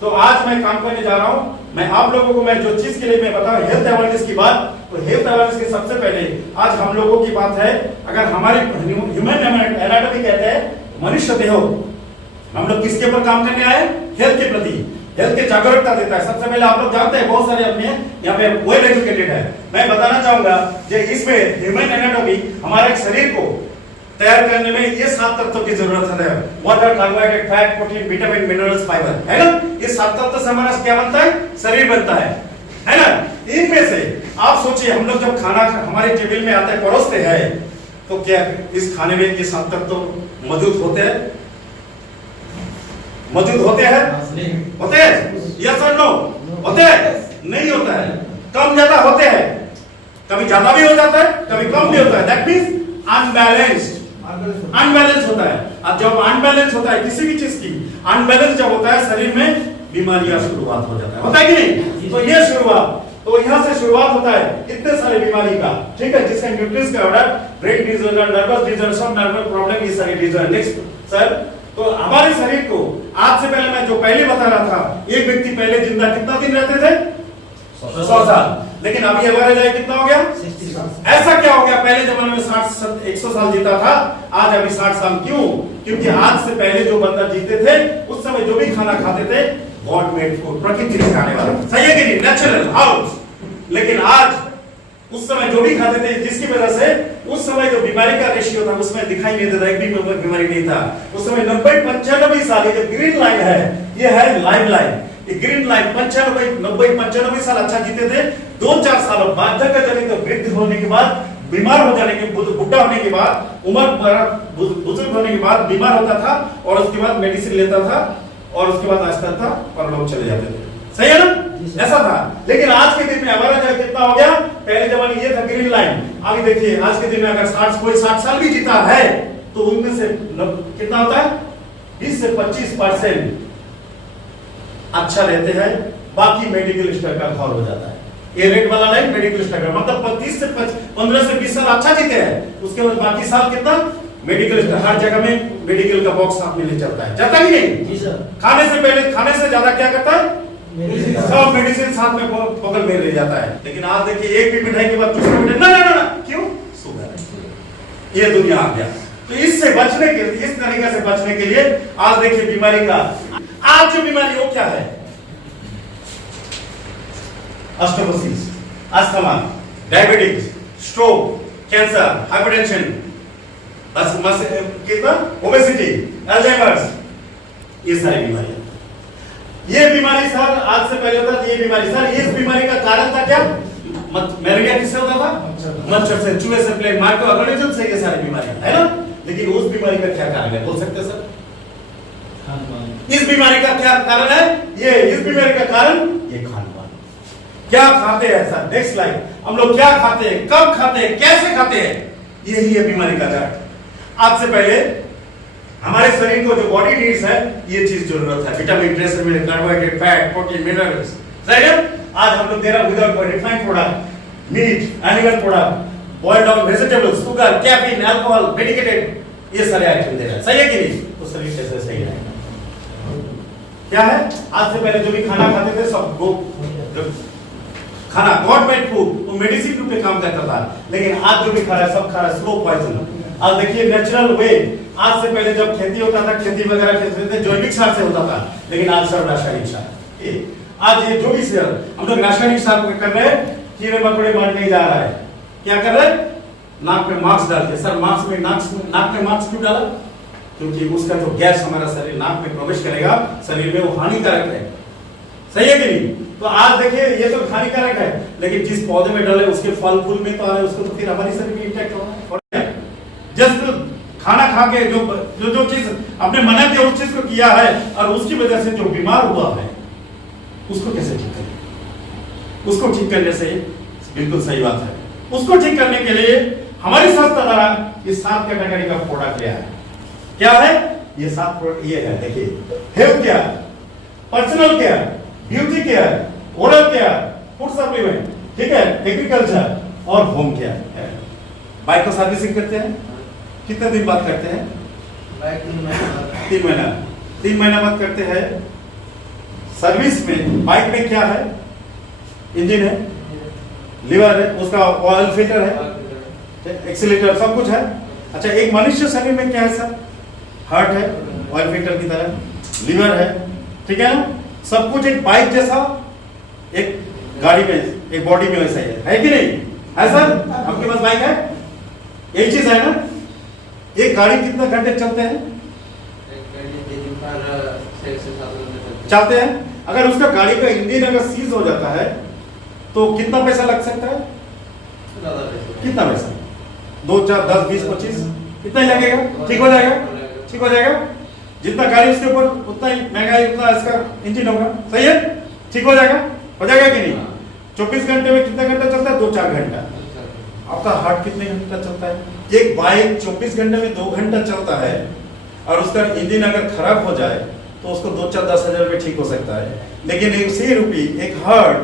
तो आज मैं काम करने जा रहा हूं, मैं आप लोगों को मैं जो चीज के लिए मैं बता हेल्थ अवेयरनेस की बात, तो हेल्थ अवेयरनेस के सबसे पहले आज हम लोगों की बात है, अगर हमारी ह्यूमन एनाटॉमी कहते हैं मनुष्य देह, हम लोग किसके ऊपर काम करने आए? हेल्थ के प्रति, हेल्थ की जागरूकता देता है। सबसे पहले आप लोग जानते हैं बहुत सारे अपने यहाँ पे वेल एजुकेटेड है, मैं बताना चाहूंगा कि इसमें ह्यूमन एनाटॉमी हमारे शरीर को तैयार करने में ये 7 तत्वों की जरूरत है। Water, carbohydrate, fat, protein, vitamin, minerals, fibre, है ना? ये 7 तत्व से हमारा क्या बनता है? शरीर बनता है ना? इनमें से आप सोचिए, हम लोग जब खाना हमारे टेबल में आता है, परोसते हैं, तो क्या इस खाने में ये 7 तत्व मौजूद होते हैं? मौजूद होते हैं? होते हैं? यस और नो? होते हैं? नहीं होता है, कम ज्यादा होते हैं, कभी ज्यादा भी हो जाता है, कभी कम भी होता है। दैट मींस अनबैलेंस होता है। अब जब अनबैलेंस होता है किसी भी चीज की, अनबैलेंस जब होता है शरीर में बीमारियां शुरुआत हो जाता है, होता है कि नहीं? तो ये शुरुआत, तो यहाँ से शुरुआत होता है इतने सारे बीमारी का, ठीक है, जिसका न्यूट्रिएंट्स का order, brain disorder, nervous disorder, सब नर्वस प्रॉब्लम, ये सारे डिसऑर्डर। नेक्स्ट सर, तो हमारे शरीर को आज से पहले मैं जो पहले बता रहा था, एक व्यक्ति पहले जिंदा कितना दिन रहते थे? 100 साल, लेकिन अभी एवरेज है कितना हो गया? 60 साल। ऐसा क्या हो गया? पहले जमाने में 100 साल जीता था, आज अभी 60 साल। क्यों? क्योंकि आज से पहले जो बंदा जीते थे, उस समय जो भी खाना खाते थे गॉड मेड फूड, प्रकृति से खाने वाला, सही है कि नहीं? Natural house. लेकिन आज उस समय जो भी खाते थे, जिसकी वजह से उस समय जो बीमारी का रेशियो था उसमें दिखाई नहीं देता, एक भी बीमारी नहीं था उस समय। 90-95 साल, ये जो ग्रीन लाइन है, ये है लाइफ लाइन। ग्रीन लाइन 95 साल अच्छा जीते थे। 2-4 साल बाध्यकाजनित वृद्धि होने के बाद, बीमार हो जाने के, बुढ़ा होने के बाद, उम्र बुजुर्ग होने के बाद बीमार होता था, और उसके बाद मेडिसिन लेता था, और उसके बाद आस्ता था और लोग चले जाते थे। सही है ना? ऐसा था। लेकिन आज के दिन में हमारा जो कितना हो गया? पहले जमाने ये था ग्रीन लाइन, अभी देखिए आज के दिन में अगर कोई 60 साल भी जीता है तो उनमें से कितना होता है? 20 से 25% अच्छा रहते हैं, बाकी मेडिकल स्ट्रगल खौर हो जाता है। ये रेट वाला लाइन मेडिकल स्ट्रगल, मतलब 15 से 20 साल अच्छा जीते हैं, उसके बाद बाकी साल कितना? मेडिकल। हर जगह में मेडिकल का बॉक्स साथ में ले चलता है, जाता ही नहीं? जी सर। खाने से पहले, खाने से ज्यादा क्या करता है? सब मेडिसिन साथ में बगल में ले जाता है। लेकिन आज देखिए, एक भी मिठाई के बाद दूसरा मिठाई, ना ना ना, क्यों? शुगर। ये दुनिया आ गया। तो इससे बचने के लिए, इस तरीके से बचने के लिए आज देखिए बीमारी का, आज जो बीमारी वो क्या है, osteoporosis, asthma, diabetes, stroke, cancer, hypertension, कितना ओबेसिटी, अल्जाइमर्स, ये सारी बीमारियां। ये बीमारी सर आज से पहले होता था, ये बीमारी सर, इस बीमारी का कारण था क्या? मलेरिया किससे होता था? मच्छर से, चूहे से, प्लेग, माइक्रो ऑर्गेनिज्म से, ये सारी बीमारियां है ना। लेकिन उस बीमारी का क्या कारण है, बोल सकते हैं सर? इस बीमारी का क्या कारण है? ये इस बीमारी का कारण ये खान-पान। क्या खाते हैं सर? Next slide. हम लोग क्या खाते हैं, कब खाते हैं, कैसे खाते हैं, यही है बीमारी का जड़। आज से पहले हमारे शरीर को जो बॉडी नीड्स है, ये चीज जरूरत है, vitamin, trace mineral, carbohydrate, fat, protein, minerals, सही है। आज हम लोग दे रहा without refined product, meat, animal product, boiled down vegetables, sugar, caffeine, alcohol, medicated, ये सारे आइटम दे रहा है, सही है कि नहीं? तो शरीर कैसे सही रहेगा? क्या है? आज से पहले जो भी खाना खाते थे सब खाना गॉड मेड फूड, वो मेडिसिन रूप में काम करता था। लेकिन आज जो भी खा रहा है सब खा रहा है स्लो पॉइजन। आज देखिए नेचुरल वे, आज से पहले जब खेती होता था, खेती वगैरह खेलते थे, जैविक खाद से होता था, लेकिन आज सब रासायनिक खाद। आज ये जो भी हम लोग रासायनिक खाद कर रहे हैं, कीड़े मकोड़े मार नहीं जा रहा है। क्या कर रहे हैं? नाक में मास्क डालते। सर नाक में मास्क क्यों डाला? क्योंकि उसका जो गैस हमारा शरीर नाक में प्रवेश करेगा, शरीर में वो हानिकारक है, सही है कि नहीं? तो आज देखिए ये तो हानिकारक है, लेकिन जिस पौधे में डाले उसके फल फूल में तो आ रहे, उसको तो फिर हमारे शरीर में इंटैक्ट होना है। जस्ट खाना खा के जो चीज आपने मना किया उस चीज को किया है, और उसकी वजह से जो बीमार हुआ है उसको कैसे ठीक करें? उसको ठीक करने से बिल्कुल सही बात है, उसको ठीक करने के लिए हमारी संस्था द्वारा इस 7 कैटेगरी का प्रोडक्ट लिया है। क्या है ये 7 प्रोडक्ट? ये है देखिए, health care, personal care, beauty care, oral care, food supplement, ठीक है, एग्रीकल्चर और होम केयर। बाइक को सर्विसिंग करते हैं कितने दिन बाद करते हैं? 3 महीना बाद करते हैं। सर्विस में बाइक में क्या है? इंजन है, लीवर है, उसका ऑयल फिल्टर है, एक्सीलेटर, सब कुछ है। अच्छा, एक मनुष्य शरीर में क्या है सर? हार्ट है, ऑयल फिल्टर की तरह, लीवर है, ठीक है ना। सब कुछ एक बाइक जैसा, एक गाड़ी में, एक बॉडी में वैसा है कि नहीं? है सर? आपके पास बाइक है, यही चीज है ना। एक गाड़ी कितने घंटे चलते हैं? चलते हैं। अगर उसका गाड़ी का इंजन अगर सीज हो जाता है तो कितना पैसा लग सकता है? कितना पैसा? 2, 4, 10, 20, 25 कितना ही लगेगा? ठीक हो जाएगा, ठीक हो जाएगा। जितना गाड़ी उसके ऊपर उतना ही महंगाई, उतना इसका इंजन होगा, सही है, ठीक हो जाएगा, हो जाएगा कि नहीं? 24 घंटे में कितना घंटा चलता है? 2-4 घंटा। आपका हार्ट कितने घंटा चलता है? एक बाइक 24 घंटे में 2 घंटा चलता है, और उसका इंजन अगर खराब हो जाए तो उसको 2-4-10 हजार में ठीक हो सकता है। लेकिन उसी रूपी एक हार्ट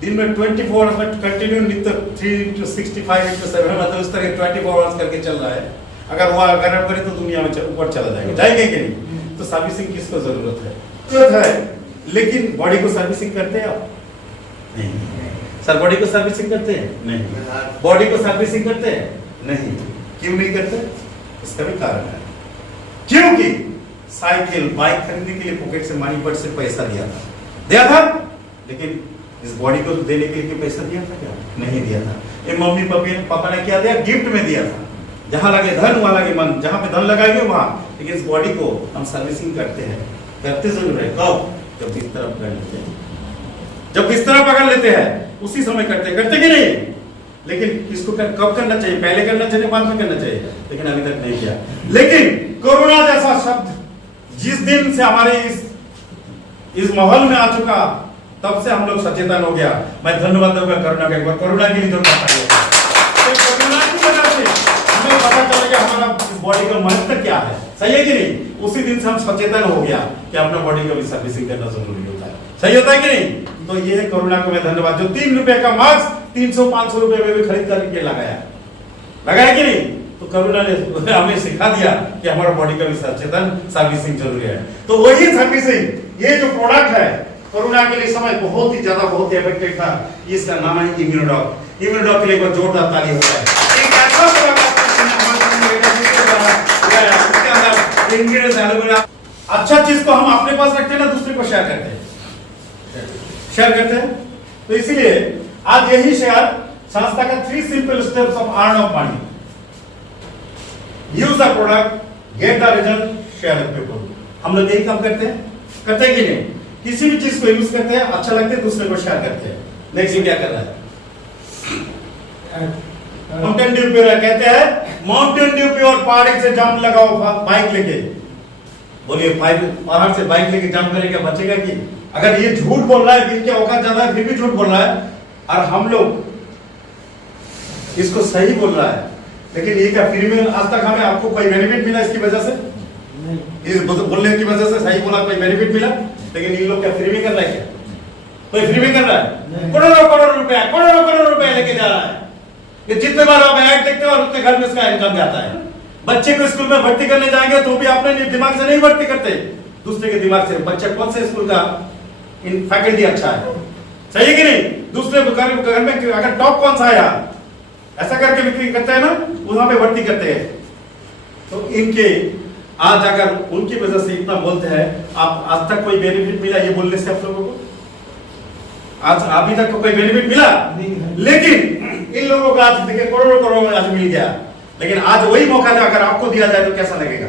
दिन में 24 आवर्स में कंटिन्यू नित्य 3x65x7 मतलब उस तरह 24 आवर्स करके चल रहा है। अगर वो अगर करे तो दुनिया में ऊपर चला जाएगा, जाएंगे कि नहीं? तो सर्विसिंग किसको जरूरत है? जरूरत है। लेकिन बॉडी को सर्विसिंग करते हैं आप? नहीं। सर बॉडी को सर्विसिंग करते हैं? नहीं। बॉडी को सर्विसिंग करते हैं? नहीं। क्यों नहीं करते? इसका भी कारण है। क्योंकि साइकिल, बाइक खरीदने के लिए पॉकेट से मनी बट से पैसा दिया था, लेकिन इस बॉडी को देने के लिए पैसा दिया था क्या? नहीं दिया था। ये मम्मी पापा ने क्या दिया? गिफ्ट में दिया था। जहां लगे धन वहां लगे मन, जहां पे धन लगाएंगे वहां। लेकिन इस बॉडी को हम सर्विसिंग करते हैं, करते जरूर है। कब? जब बिस्तर पकड़ लेते हैं, जब बिस्तर पकड़ लेते हैं उसी समय करते कि नहीं? लेकिन इसको कब करना चाहिए? पहले करना चाहिए, बाद में करना चाहिए, लेकिन अभी तक नहीं किया। लेकिन कोरोना जैसा शब्द जिस दिन से हमारे इस माहौल में आ चुका, तब से हम लोग सचेतन हो गया। मैं धन्यवाद दूंगा कोरोना का, कोरोना के लिए जो कोरोना की वजह से हमें पता चला कि हमारा बॉडी का महत्व क्या है, सही है कि नहीं? उसी दिन से हम सचेतन हो गया कि अपना बॉडी को भी सर्विसिंग करना जरूरी होता है, सही होता है कि नहीं? तो ये है कोरोना को मैं धन्यवाद। जो 3 रुपए का मास्क 300-500 रुपए में भी खरीद करके लगाया कि नहीं? तो कोरोना ने हमें सिखा दिया कि हमारा बॉडी का भी सचेतन सर्विसिंग जरूरी है। तो वही सर्विसिंग, ये जो प्रोडक्ट है कोरोना के लिए समय बहुत ही इफेक्टिव था। इसका नाम है इम्यूनोडॉक। इम्यूनोडॉक के लिए एक बार जोरदार ताली हो जाए। एक ऐसा प्रोडक्ट इंग्रेडिएंट्स एलोवेरा। अच्छा चीज को हम अपने पास रखते हैं ना, दूसरे को शेयर करते हैं, शेयर करते हैं। तो इसीलिए आज यही शेयर संस्था का 3 simple steps of earn of money. Use the product, get the result, share with people. हम लोग यही काम करते हैं कि नहीं? किसी भी चीज को यूज करते हैं, अच्छा लगता है, दूसरे को शेयर करते हैं। नेक्स्ट क्या कर रहा है? माउंटेन ड्यू प्योर कहते हैं, माउंटेन ड्यू प्योर पहाड़ी से जंप लगाओ बाइक लेके। बोलिए पहाड़ से बाइक लेके जंप करेगा, बचेगा कि? अगर ये झूठ बोल रहा है, इनके औकात ज्यादा है, फिर भी झूठ बोल रहा है, और हम लोग इसको सही बोल रहा है, लेकिन ये क्या फ्री में? आज तक हमें आपको कोई बेनिफिट मिला इसकी वजह से? इस बोलने की वजह से सही बोला, कोई बेनिफिट मिला? लेकिन ये लोग क्या फ्री में कर रहा है? क्या कोई फ्री में कर रहा है? करोड़ों रुपया लेके जा रहा है। ये जितने बार आप ऐड देखते हो और उतने घर में इसका इनकम जाता है। बच्चे को स्कूल में भर्ती करने जाएंगे तो भी अपने दिमाग से नहीं भर्ती करते, दूसरे के दिमाग से। बच्चा कौन से स्कूल का फैकल्टी अच्छा है, सही है कि नहीं? दूसरे घर में अगर टॉप कौन सा है यार, ऐसा करके बिक्री करते हैं ना, वहां पे भर्ती करते हैं। तो इनके आज अगर उनकी वजह से इतना बोलते हैं, आप आज तक कोई बेनिफिट मिला ये बोलने से आप लोगों को? आज अभी तक कोई बेनिफिट मिला? लेकिन इन लोगों को आज देखिए करोड़ों आज मिल गया। लेकिन आज वही मौका अगर आपको दिया जाए तो कैसा लगेगा?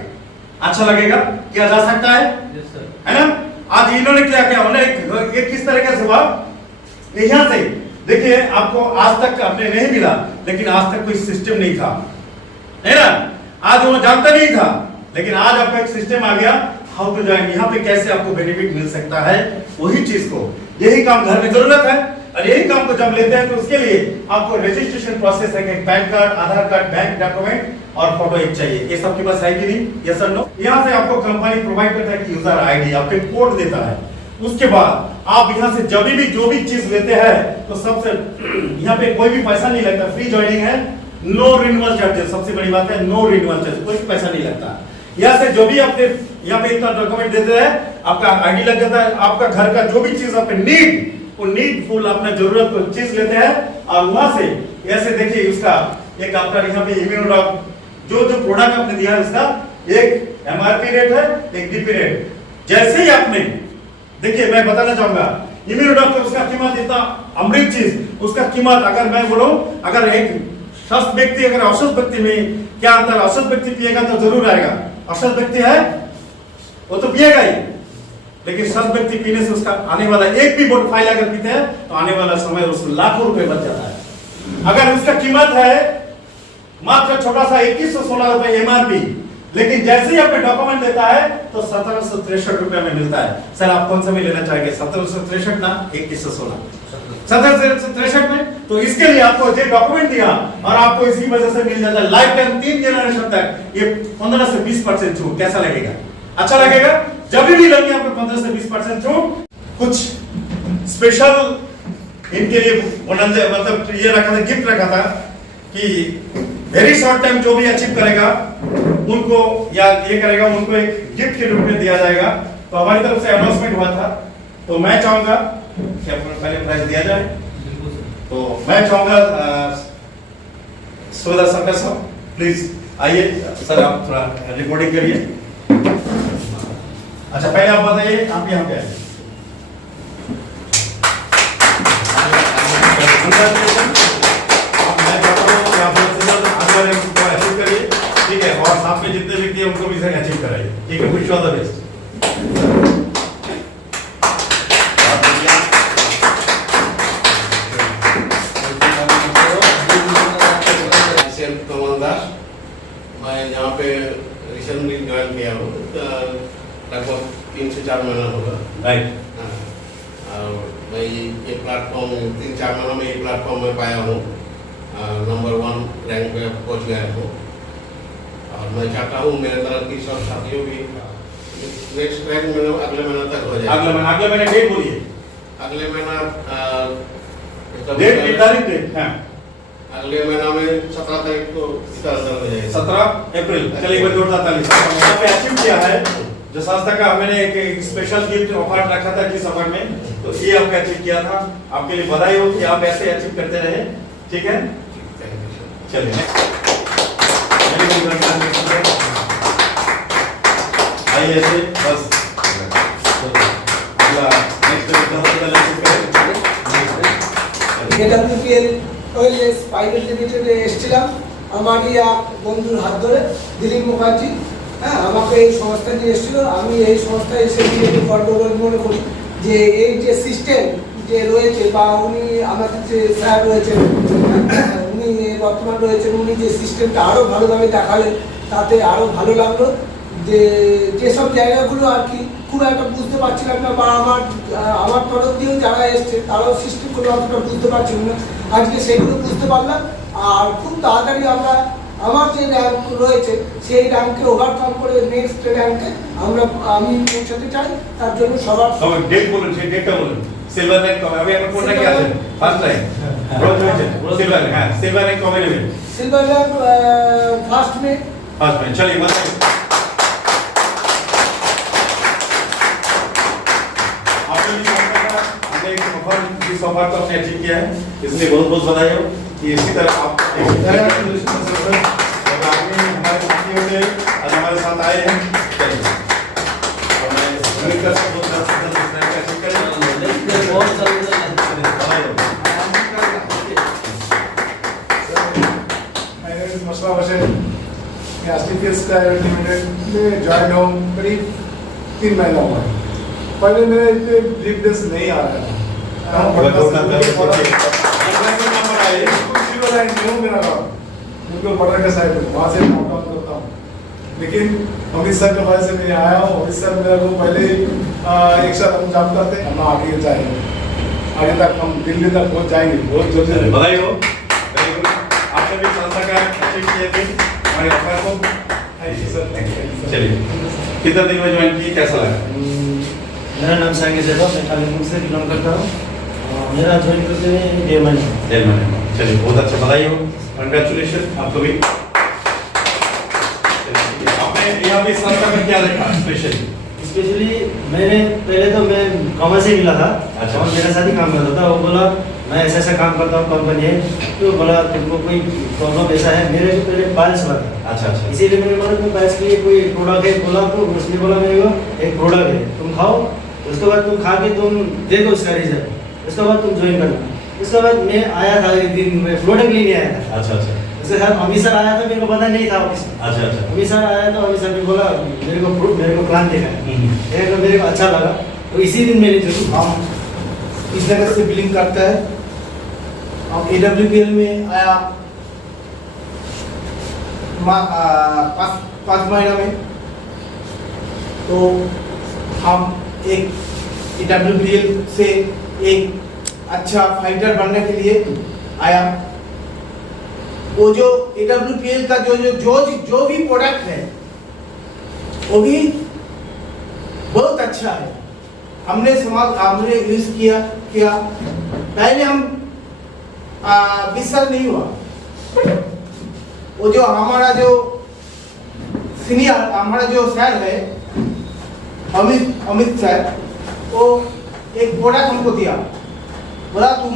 अच्छा लगेगा? किया जा सकता है, है ना? आज इन्होंने क्या किया, उन्होंने किस तरीके से हुआ, यहां से देखिए आपको आज तक अपने नहीं मिला, लेकिन आज तक कोई सिस्टम नहीं था, है ना? आज वो जानता नहीं था, लेकिन आज आपका एक सिस्टम आ गया, हाउ टू ज्वाइन, यहाँ पे कैसे आपको बेनिफिट मिल सकता है। वही चीज को, यही काम घर में जरूरत है, और यही काम को जब लेते हैं तो उसके लिए आपको रजिस्ट्रेशन प्रोसेस है कि पैन कार्ड, आधार कार्ड, बैंक डॉक्यूमेंट और फोटो एक चाहिए। ये सबके पास है कि नहीं? यस और नो? यहाँ से आपको कंपनी प्रोवाइड करता है कि यूजर आईडी, आपको कोड देता है। उसके बाद आप यहाँ से जब भी जो भी चीज लेते हैं तो सबसे यहाँ पे कोई भी पैसा नहीं लगता, फ्री ज्वाइनिंग है, नो रिन्यूअल चार्जेस। सबसे बड़ी बात है नो रिन्यूअल चार्ज, कोई पैसा नहीं लगता। यहाँ से जो भी आपने यहाँ पे इतना डॉक्यूमेंट देते हैं, आपका आईडी लग जाता है, आपका घर का जो भी चीज आपने नीड, वो नीडफुल अपने जरूरत को चीज लेते हैं, और वहां से ऐसे देखिए उसका एक आपका यहाँ पे इम्यूनोडॉक जो प्रोडक्ट आपने दिया है उसका एक एमआरपी रेट है, एक डीपी रेट। जैसे ही आपने देखिए, मैं बताना चाहूंगा इम्यूनोडॉक उसका कीमत इतना अमृत चीज, उसका कीमत अगर मैं बोलूं, अगर एक स्वस्थ व्यक्ति अगर औसत व्यक्ति में क्या अंतर, औसत व्यक्ति पिएगा तो जरूर आएगा, औसत व्यक्ति है वो तो पिएगा ही, लेकिन स्वस्थ व्यक्ति पीने से उसका आने वाला एक भी बोट फाइल अगर पीते हैं तो आने वाला समय उसको लाखों रुपए बच जाता है। अगर उसका कीमत है मात्र छोटा सा 2116 रुपए एमआरपी, लेकिन जैसे ही आपने डॉक्यूमेंट देता है तो 1763 रुपए में मिलता है। सर आप कौन सा में लेना चाहेंगे, 1763 ना 2116? 1763 में। तो इसके लिए आपको जो डॉक्यूमेंट दिया और आपको इसी वजह से मिल जाता है लाइफ टाइम 3 जनरेशन तक ये 15 से 20% छूट। कैसा लगेगा? अच्छा लगेगा? जब भी लेंगे आपको 15 से 20% छूट। कुछ स्पेशल इनके लिए मतलब ये रखा था, गिफ्ट रखा था कि वेरी शॉर्ट टाइम जो भी अचीव करेगा उनको या ये करेगा उनको एक गिफ्ट के रूप में दिया जाएगा। तो हमारी तरफ से अनाउंसमेंट हुआ था, तो मैं चाहूंगा कि पहले प्राइज दिया जाए। तो मैं चाहूंगा सुधा शंकर साहब प्लीज आइए। सर आप थोड़ा रिकॉर्डिंग करिए। अच्छा पहले आप बताइए, आप यहाँ पे आइए। ठीक है, और साथ में जितने व्यक्ति हैं उनको भी अचीव कराइए। ठीक है, wish you all the best. मैं यहाँ पे रिसेंटली ज्वाइन किया हूँ, लगभग 3 से 4 महीना होगा। राइट। और मैं ये प्लेटफॉर्म 3-4 महीनों में ये प्लेटफॉर्म में पाया हूँ, नंबर 1 रैंक पे पहुँच गया हूँ। और मैं चाहता हूँ मेरे तरह की सब साथियों भी नेक्स्ट रैंक में अगले महीने तक हो जाए। अगले महीने डेट बोलिए। अगले महीना डेट निर्धारित डेट है अगले महीना में 17 तारीख को इसका असर हो जाएगा। 17 अप्रैल। चलिए एक बार जोरदार ताली। आपने अचीव किया है जो संस्था का हमने एक स्पेशल गिफ्ट ऑफर रखा था जिस ऑफर में, तो ये आपने अचीव किया था। आपके लिए बधाई हो कि आप ऐसे अचीव करते रहे। ठीक है, चलिए आइए ऐसे बस अगला नेक्स्ट AWPL ওয়েলনেস প্রাইভেট লিমিটেডে এসেছিলাম আমারই এক বন্ধুর হাত ধরে দিলীপ মুখার্জি, হ্যাঁ আমাকে এই সংস্থা নিয়ে এসেছিল। আমি এই সংস্থায় এসে নিজেকে গর্ববোধ মনে করি যে এই যে সিস্টেম যে রয়েছে বা উনি আমাদের যে স্যার রয়েছেন উনি বর্তমান রয়েছেন, উনি যে সিস্টেমটা আরও ভালোভাবে দেখালেন তাতে আরও ভালো লাগলো। যে যেসব জায়গাগুলো আর কি খুব একটা বুঝতে পারছিলাম না বা আমার তরফ দিয়েও যারা এসছে তারাও সিস্টেমগুলো অতটা বুঝতে পারছিল না, আজকে সেগুলো বুঝতে পারলাম। আর খুব তাড়াতাড়ি আমার যে র্যাঙ্ক রয়েছে সেই র্যাঙ্ককে ওভারকাম করে নেক্সট র্যাঙ্কে আমি পৌঁছাতে চাই। তার জন্য সবার ডেট বলুন, সেই ডেটটা বলুন। সিলভার র্যাঙ্ক কবে আমি এখন কোনটা কি আছে? ফার্স্ট র্যাঙ্ক, ব্রোঞ্জ হয়েছে, সিলভার, হ্যাঁ সিলভার র্যাঙ্ক কবে নেবেন? Silver rank first May. चलिए बताइए। आपने भी हमने एक ऑफर को आपने अचीव किया है, इसलिए बहुत बहुत बधाई हो कि इसी तरह आप हमारे साथी होते आज हमारे साथ आए हैं। और मैं उम्मीद करता हूं बहुत मसला वैसे मैं असली फील्स प्राइवेट लिमिटेड में ज्वाइन हूँ करीब 3 महीना हुआ है। पहले मेरा इतने ब्रीफनेस नहीं आ रहा था। मेरा काम बिल्कुल बॉर्डर के साइड में वहाँ से काम करता हूँ, लेकिन अमृतसर के वजह से मैं आया हूँ। अमृतसर मेरा को पहले एक साथ हम जॉब करते हैं, हम आगे जाएंगे, आगे तक हम दिल्ली तक पहुँच जाएंगे बहुत जल्दी। बधाई हो, आपने भी संस्था का अचीव किया थे हमारे ऑफर को। Thank you sir, thank you. चलिए कितना दिन में ज्वाइन किए, कैसा लगा? मेरा नाम सांगे जैदा, मैं कालीगंज से बिलोंग करता हूँ। मेरा ज्वाइन करते हुए 1.5 महीने। चलिए बहुत अच्छा, बधाई हो, कंग्रेचुलेशन आपको भी। आपने यहाँ भी संस्था में क्या देखा स्पेशली? स्पेशली मैंने पहले तो मैं कॉमर्स से मिला था। अच्छा। और मेरा साथ ही काम करता था। वो बोला मैं ऐसा ऐसा काम करता हूँ, कंपनी है, तो बोला तुमको कोई प्रॉब्लम ऐसा है। मेरे को पहले पाइल्स हुआ था। अच्छा अच्छा। इसीलिए मैंने बोला तुम पाइल्स के लिए कोई प्रोडक्ट है, बोला तो उसने बोला मेरे को एक प्रोडक्ट है, तुम खाओ, उसके बाद तुम खा के तुम देखो उसका रिजल्ट, उसके बाद तुम ज्वाइन करना। उसके बाद मैं आया था एक दिन, मैं प्रोडक्ट लेने आया था। अच्छा अच्छा उसके साथ अमित सर आया था, मेरे को पता नहीं था ऑफिस में। अच्छा अच्छा। अमित सर आया तो अमित सर ने बोला मेरे को प्लान देखा है, तो मेरे को अच्छा लगा। तो इसी दिन मैंने जो हम इस तरह से बिलिंग करता है। हम AWPL में आया 5 महीना में, तो हम एक AWPL से एक अच्छा फाइटर बनने के लिए आया। वो जो AWPL का जो भी प्रोडक्ट है वो भी बहुत अच्छा है। हमने यूज किया पहले हम विश्वास नहीं हुआ। वो जो हमारा जो सीनियर हमारा जो सर है अमित सर, वो एक प्रोडक्ट हमको दिया, बोला तुम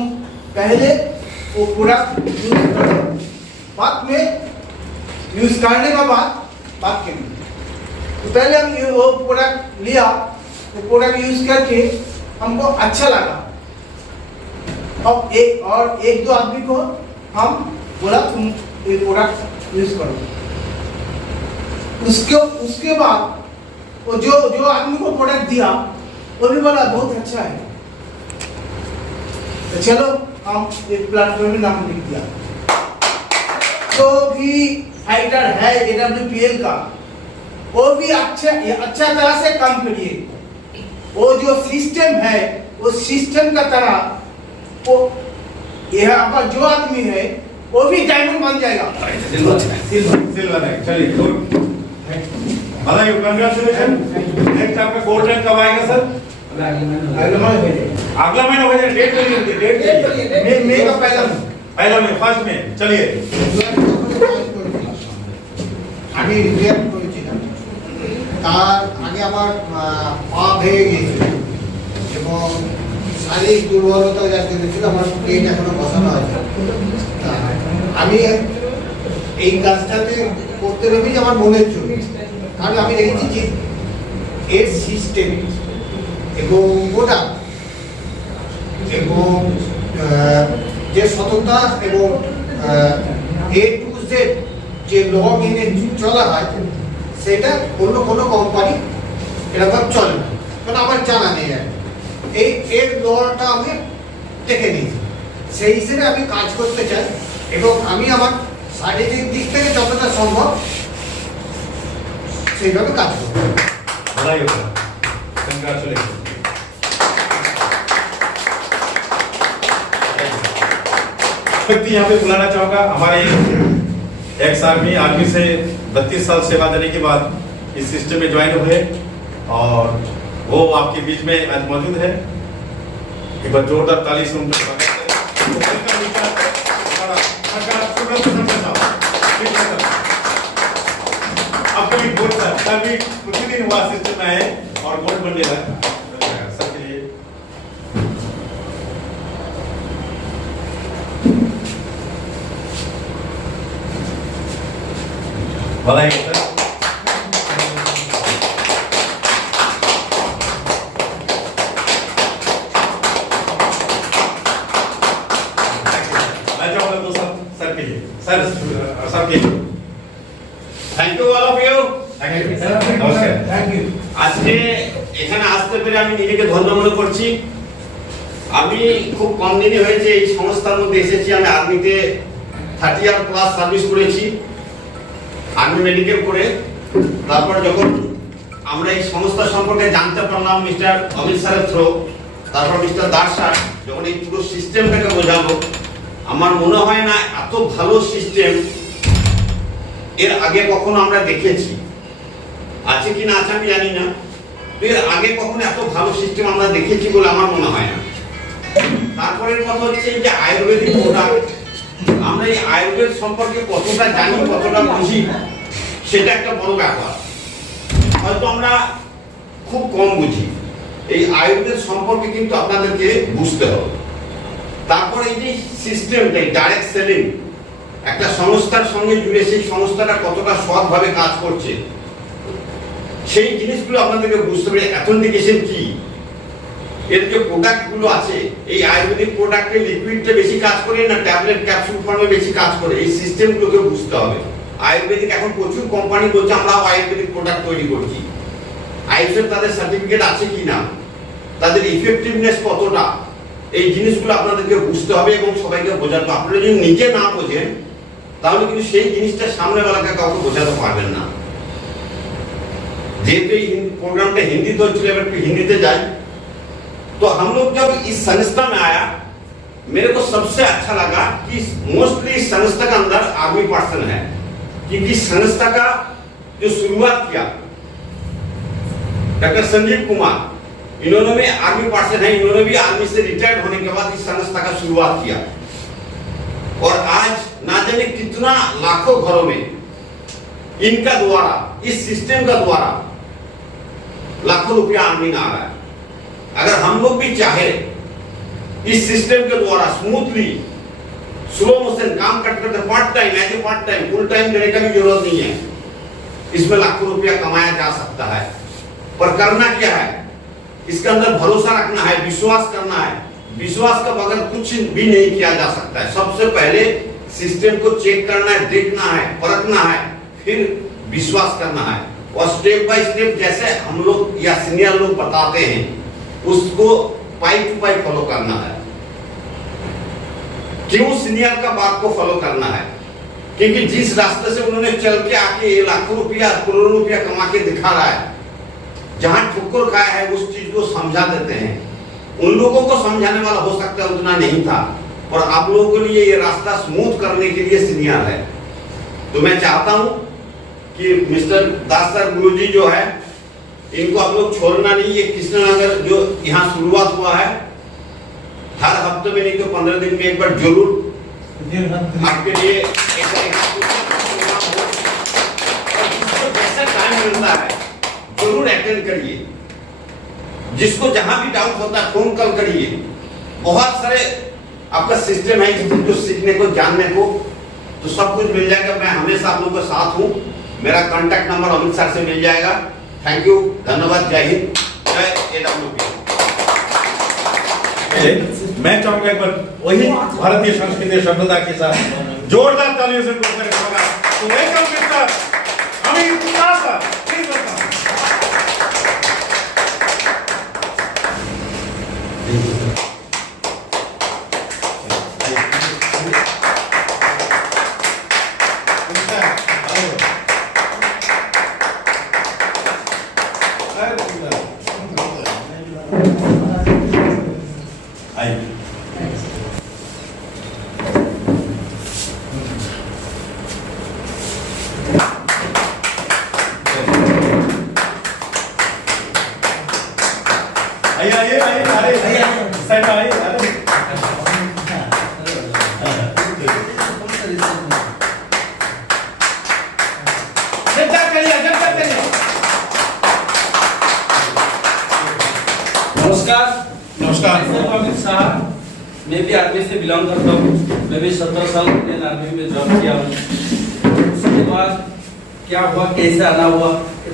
पहले वो प्रोडक्ट यूज करो, बाद में यूज करने का बाद बात करेंगे। तो पहले हम वो प्रोडक्ट लिया, वो प्रोडक्ट यूज करके हमको अच्छा लगा। अब एक दो आदमी को हम बोला तुम ये प्रोडक्ट यूज करो। उसके बाद वो जो आदमी को प्रोडक्ट दिया वो भी बोला बहुत अच्छा है। तो चलो हम एक प्लेटफॉर्म में नाम लिख दिया। जो भी फाइटर है AWPL का, वो भी अच्छा तरह से काम करिए। वो जो सिस्टम है वो सिस्टम का तरह वो यहाँ पर जो आदमी है वो भी डायमंड बन जाएगा। सिल्वर है, चलिए गुड, बधाई हो, कंग्रेचुलेशन। नेक्स्ट आपका गोल्ड रैंक कब आएगा सर? अगला महीना हो जाए, डेट चाहिए, डेट चाहिए। मई का पहला में फर्स्ट में। चलिए আমি রিপেয়ার করেছিলাম, তার আগে আমার পা ভেঙে গিয়েছিল এবং শারীরিক দুর্বলতা যা ছিল, আমার পেট এখনো বসানো আছে। আমি এই কাজটাতে করতে ভেবেছি আমার মনের জন্য, কারণ আমি দেখেছি যে এর সিস্টেম এবং প্রোডাক্ট এবং যে সততা এবং এ টু জেড যে ল মেনে চলা হয় সেটা অন্য কোনো কোম্পানি এরকম চলে না, কারণ আমার জানা নেই। আর এর লটা আমি দেখে নিয়েছি, সেই হিসেবে আমি কাজ করতে চাই এবং আমি আমার শারীরিক দিক থেকে যতটা সম্ভব সেইভাবে কাজ করব। बधाई हो सर, कंग्रेचुलेशन। व्यक्ति यहाँ पे बुलाना चाहूँगा हमारे एक्स आर्मी से 32 साल सेवा देने के बाद इस सिस्टम में ज्वाइन हुए और वो आपके बीच में आज मौजूद है। एक बार जोरदार ताली से उनका स्वागत करें। आपका भी वोट सर भी कुछ ही दिन हुआ सिस्टम में है और वोट बनने लगा सर के लिए बधाई हो सर। मैं चाहूँगा तो सर के लिए सर के लिए thank you all of you. নমস্কার। Thank you. আজকে এখানে আসতে পেরে আমি নিজেকে ধন্য মনে করছি। আমি খুব কম দিনই হয়েছে এই সংস্থার মধ্যে এসেছি। আমি আর্মিতে 30 ইয়ার প্লাস সার্ভিস করেছি, আর্মি মেডিকেল করে। তারপর যখন আমরা এই সংস্থা সম্পর্কে জানতে পারলাম মিস্টার অমিত স্যারের থ্রু, তারপর মিস্টার দাস স্যার যখন এই পুরো সিস্টেমটাকে বোঝালো, আমার মনে হয় না এত ভালো সিস্টেম এর আগে কখনো আমরা দেখেছি। আছে কি না আছে আমি জানি না, এর আগে কখনো এত ভালো সিস্টেম আমরা দেখেছি বলে আমার মনে হয় না। তারপরের কথা হচ্ছে যে আয়ুর্বেদিক প্রোডাক্ট, আমরা এই আয়ুর্বেদ সম্পর্কে কতটা জানি কতটা বুঝি সেটা একটা বড় ব্যাপার। হয়তো আমরা খুব কম বুঝি। এই আয়ুর্বেদ সম্পর্কে কিন্তু আপনাদেরকে বুঝতে হবে। তারপরে এই যে সিস্টেমটাই ডাইরেক্ট সেলিং, একটা সংস্থার সঙ্গে জুড়ে সেই সংস্থাটা কতটা সৎভাবে কাজ করছে সেই জিনিসগুলো আপনাদেরকে বুঝতে হবে। অ্যাথেন্টিকেশন কি, এর যে প্রোডাক্টগুলো আছে, এই আয়ুর্বেদিক প্রোডাক্টে লিকুইডটা বেশি কাজ করে না ট্যাবলেট ক্যাপসুল ফর্মে বেশি কাজ করে, এই সিস্টেমগুলোকে বুঝতে হবে। আয়ুর্বেদিক এখন প্রচুর কোম্পানি বলছে আমরা আয়ুর্বেদিক প্রোডাক্ট তৈরি করছি। আয়ুষের তাদের সার্টিফিকেট আছে কি না, তাদের ইফেক্টিভনেস কতটা, এই জিনিসগুলো আপনাদেরকে বুঝতে হবে এবং সবাইকে বোঝাতে হবে। আপনারা যদি নিজে না বোঝেন তাহলে কিন্তু সেই জিনিসটা সামনেওয়ালাকে কাউকে বোঝাতে পারবেন না। যেহেতু এই प्रोग्राम हिंदी तो चले हिंदी से जाए, तो हम लोग जब इस संस्था में आया, मेरे को सबसे अच्छा लगा कि मोस्टली इस संस्था के अंदर आर्मी पर्सन है, क्योंकि संस्था का जो शुरुआत किया डॉक्टर संजीव कुमार, इन्होंने भी आर्मी पर्सन है, इन्होंने भी आर्मी से रिटायर्ड होने के बाद इस संस्था का शुरुआत किया। और आज ना जाने कितना लाखों घरों में इनका द्वारा, इस सिस्टम का द्वारा लाखों रुपया अर्निंग आ रहा है। अगर हम लोग भी चाहे इस सिस्टम के द्वारा स्मूथली स्लो मोशन काम करते part time, as a part time, full time देने का भी जरूरत नहीं है, इसमें लाखों रुपया कमाया जा सकता है। पर करना क्या है, इसके अंदर भरोसा रखना है, विश्वास करना है। विश्वास का बगैर कुछ भी नहीं किया जा सकता है। सबसे पहले सिस्टम को चेक करना है, देखना है, परखना है, फिर विश्वास करना है और स्टेप बाय स्टेप जैसे हम लोग या सीनियर लोग बताते हैं उसको पाई टू पाई फॉलो करना है। क्यों सीनियर का बात को फॉलो करना है? क्योंकि जिस रास्ते से उन्होंने चल के आके ये लाखों रुपया करोड़ों रुपया कमा के दिखा रहा है, जहां ठोकर खाया है उस चीज को समझा देते हैं। उन लोगों को समझाने वाला हो सकता है उतना नहीं था, और आप लोगों के लिए ये रास्ता स्मूथ करने के लिए सीनियर है। तो मैं चाहता हूं कि मिस्टर दास सर गुरुजी जो है, इनको आप लोग छोड़ना नहीं। ये कृष्णनगर जो यहाँ शुरुआत हुआ है, हर हफ्ते में नहीं तो 15 दिन में एक बार जरूर आपके लिए जैसा टाइम मिलता है जरूर अटेंड करिए। जिसको जहां भी डाउट होता है फोन कॉल करिए। बहुत सारे आपका सिस्टम है जो सीखने को, जानने को, तो सब कुछ मिल जाएगा। मैं हमेशा आप लोगों के साथ हूं। मेरा कांटेक्ट नंबर अमित सर से मिल जाएगा। थैंक यू, धन्यवाद, जय हिंद, जय AWPL। मैं चाहूंगा एक बार वही भारतीय संस्कृति सभ्यता के साथ जोरदार तालियों से तो वेलकम मिस्टर अमित दासा। Please welcome. नमस्कार। नमस्कार। मैं अमित शाह, मैं भी आर्मी से बिलोंग करता हूँ। मैं भी 17 साल इंडियन आर्मी में जॉब किया हूँ। उसके बाद क्या हुआ, कैसे आना हुआ,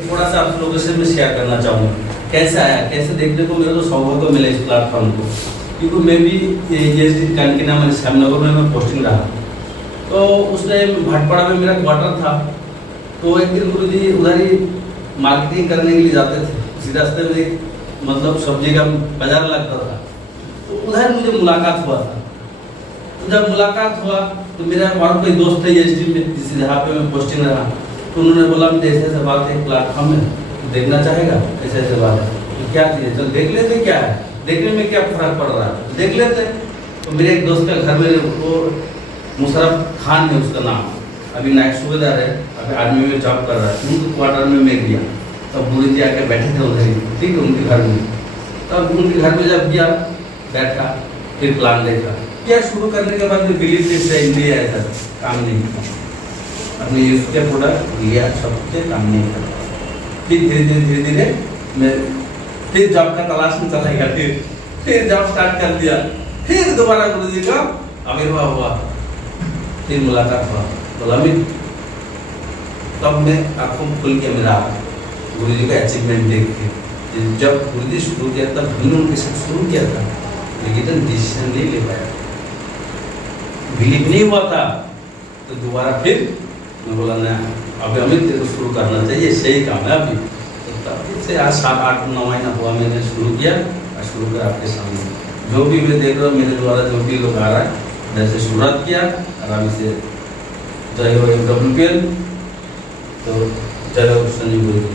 थोड़ा सा आप लोगों से मैं शेयर करना चाहूँगा। कैसे आया, कैसे देखने को मेरे को सौभाग्य मिला इस प्लेटफॉर्म को, क्योंकि मैं भी एसडी कानकीना में श्यामनगर में पोस्टिंग रहा। तो उस टाइम भाटपाड़ा में मेरा क्वार्टर था। तो एक दिन गुरुजी उधर ही मार्केटिंग करने के लिए जाते थे। इसी रास्ते में मतलब सब्जी का बाजार लगता था, तो उधर मुझे मुलाकात हुआ था। तो जब मुलाकात हुआ तो मेरा और कोई दोस्त है एसडी में, जिस जहाँ पे मैं पोस्टिंग रहा, तो उन्होंने बोला मैं ऐसे ऐसे बात है प्लेटफॉर्म में, तो देखना चाहेगा, ऐसे ऐसे बात है, तो क्या चीज़ है, चल देख लेते क्या है, देखने में क्या फर्क पड़ रहा है, देख लेते। तो मेरे एक दोस्त का घर में, वो मुशर्रफ खान है उसका नाम, अभी नाइट सूबेदार है, अभी आर्मी में जॉब कर रहा है। उनके क्वार्टर में मैं गया, तब गुरु जी आके बैठे थे उधर ही, ठीक है, उनके घर में। तब उनके घर में जब गया, बैठा, फिर प्लान देखा, क्या शुरू करने के बाद बिलीव से इंडिया आया था, काम नहीं किया, अपने यूज के प्रोडक्ट लिया, सब कुछ काम नहीं किया। फिर धीरे धीरे मैं फिर जॉब का तलाश में चला गया, फिर जॉब स्टार्ट कर दिया। फिर दोबारा गुरु जी का आविर्भाव हुआ, फिर मुलाकात हुआ, बोला अमित, तब मैं आंखों खुल के मेरा गुरु जी का अचीवमेंट देख के, जब गुरु जी शुरू किया तब हमने उनके साथ शुरू किया था, लेकिन डिसीजन नहीं ले पाया, बिलीव नहीं हुआ था। तो दोबारा फिर मैं बोला ना, अभी अमित तेरे को शुरू करना चाहिए, सही काम है अभी। तो तब से आज 7-8-9 महीना हुआ मैंने शुरू किया, और शुरू कर आपके सामने जो भी मैं देख रहा हूँ, मेरे द्वारा जो भी लोग आ रहा है, वैसे शुरुआत किया, और अभी से जय हो AWPL, तो जय हो संजीव गुरु जी।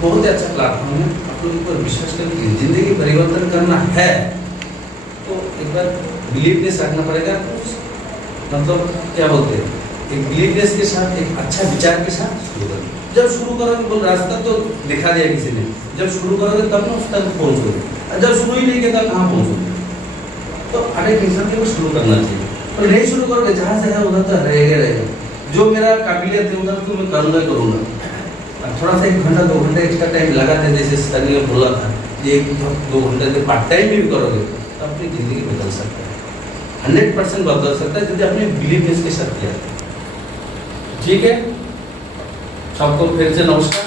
बहुत ही अच्छा प्लेटफॉर्म है, आप लोगों पर विश्वास करके जिंदगी परिवर्तन करना है तो एक बार बिलीवनेस रखना पड़ेगा। मतलब क्या बोलते हैं, एक बिलीवनेस के साथ, एक अच्छा विचार के साथ शुरू करो। जब शुरू करोगे, बोल रास्ता तो दिखा दिया किसी ने, जब शुरू करोगे तब ना उस तक पहुँचोगे, और जब शुरू ही नहीं किया तब कहाँ पहुँचोगे। तो हर एक इंसान को शुरू करना चाहिए, और नहीं शुरू करोगे जहाँ से है उधर तो रहेगा। जो मेरा काबिलियत है उधर तो मैं करूँगा। थोड़ा सा 1 घंटा 2 घंटे एक्स्ट्रा टाइम लगाते, जैसे सर ने बोला था, ये 1-2 घंटे से पार्ट टाइम भी करोगे तो अपनी ज़िंदगी बदल सकता है, 100% बदल सकता है, यदि अपने बिलीव के साथ किया। ठीक है, सबको फिर से नमस्कार।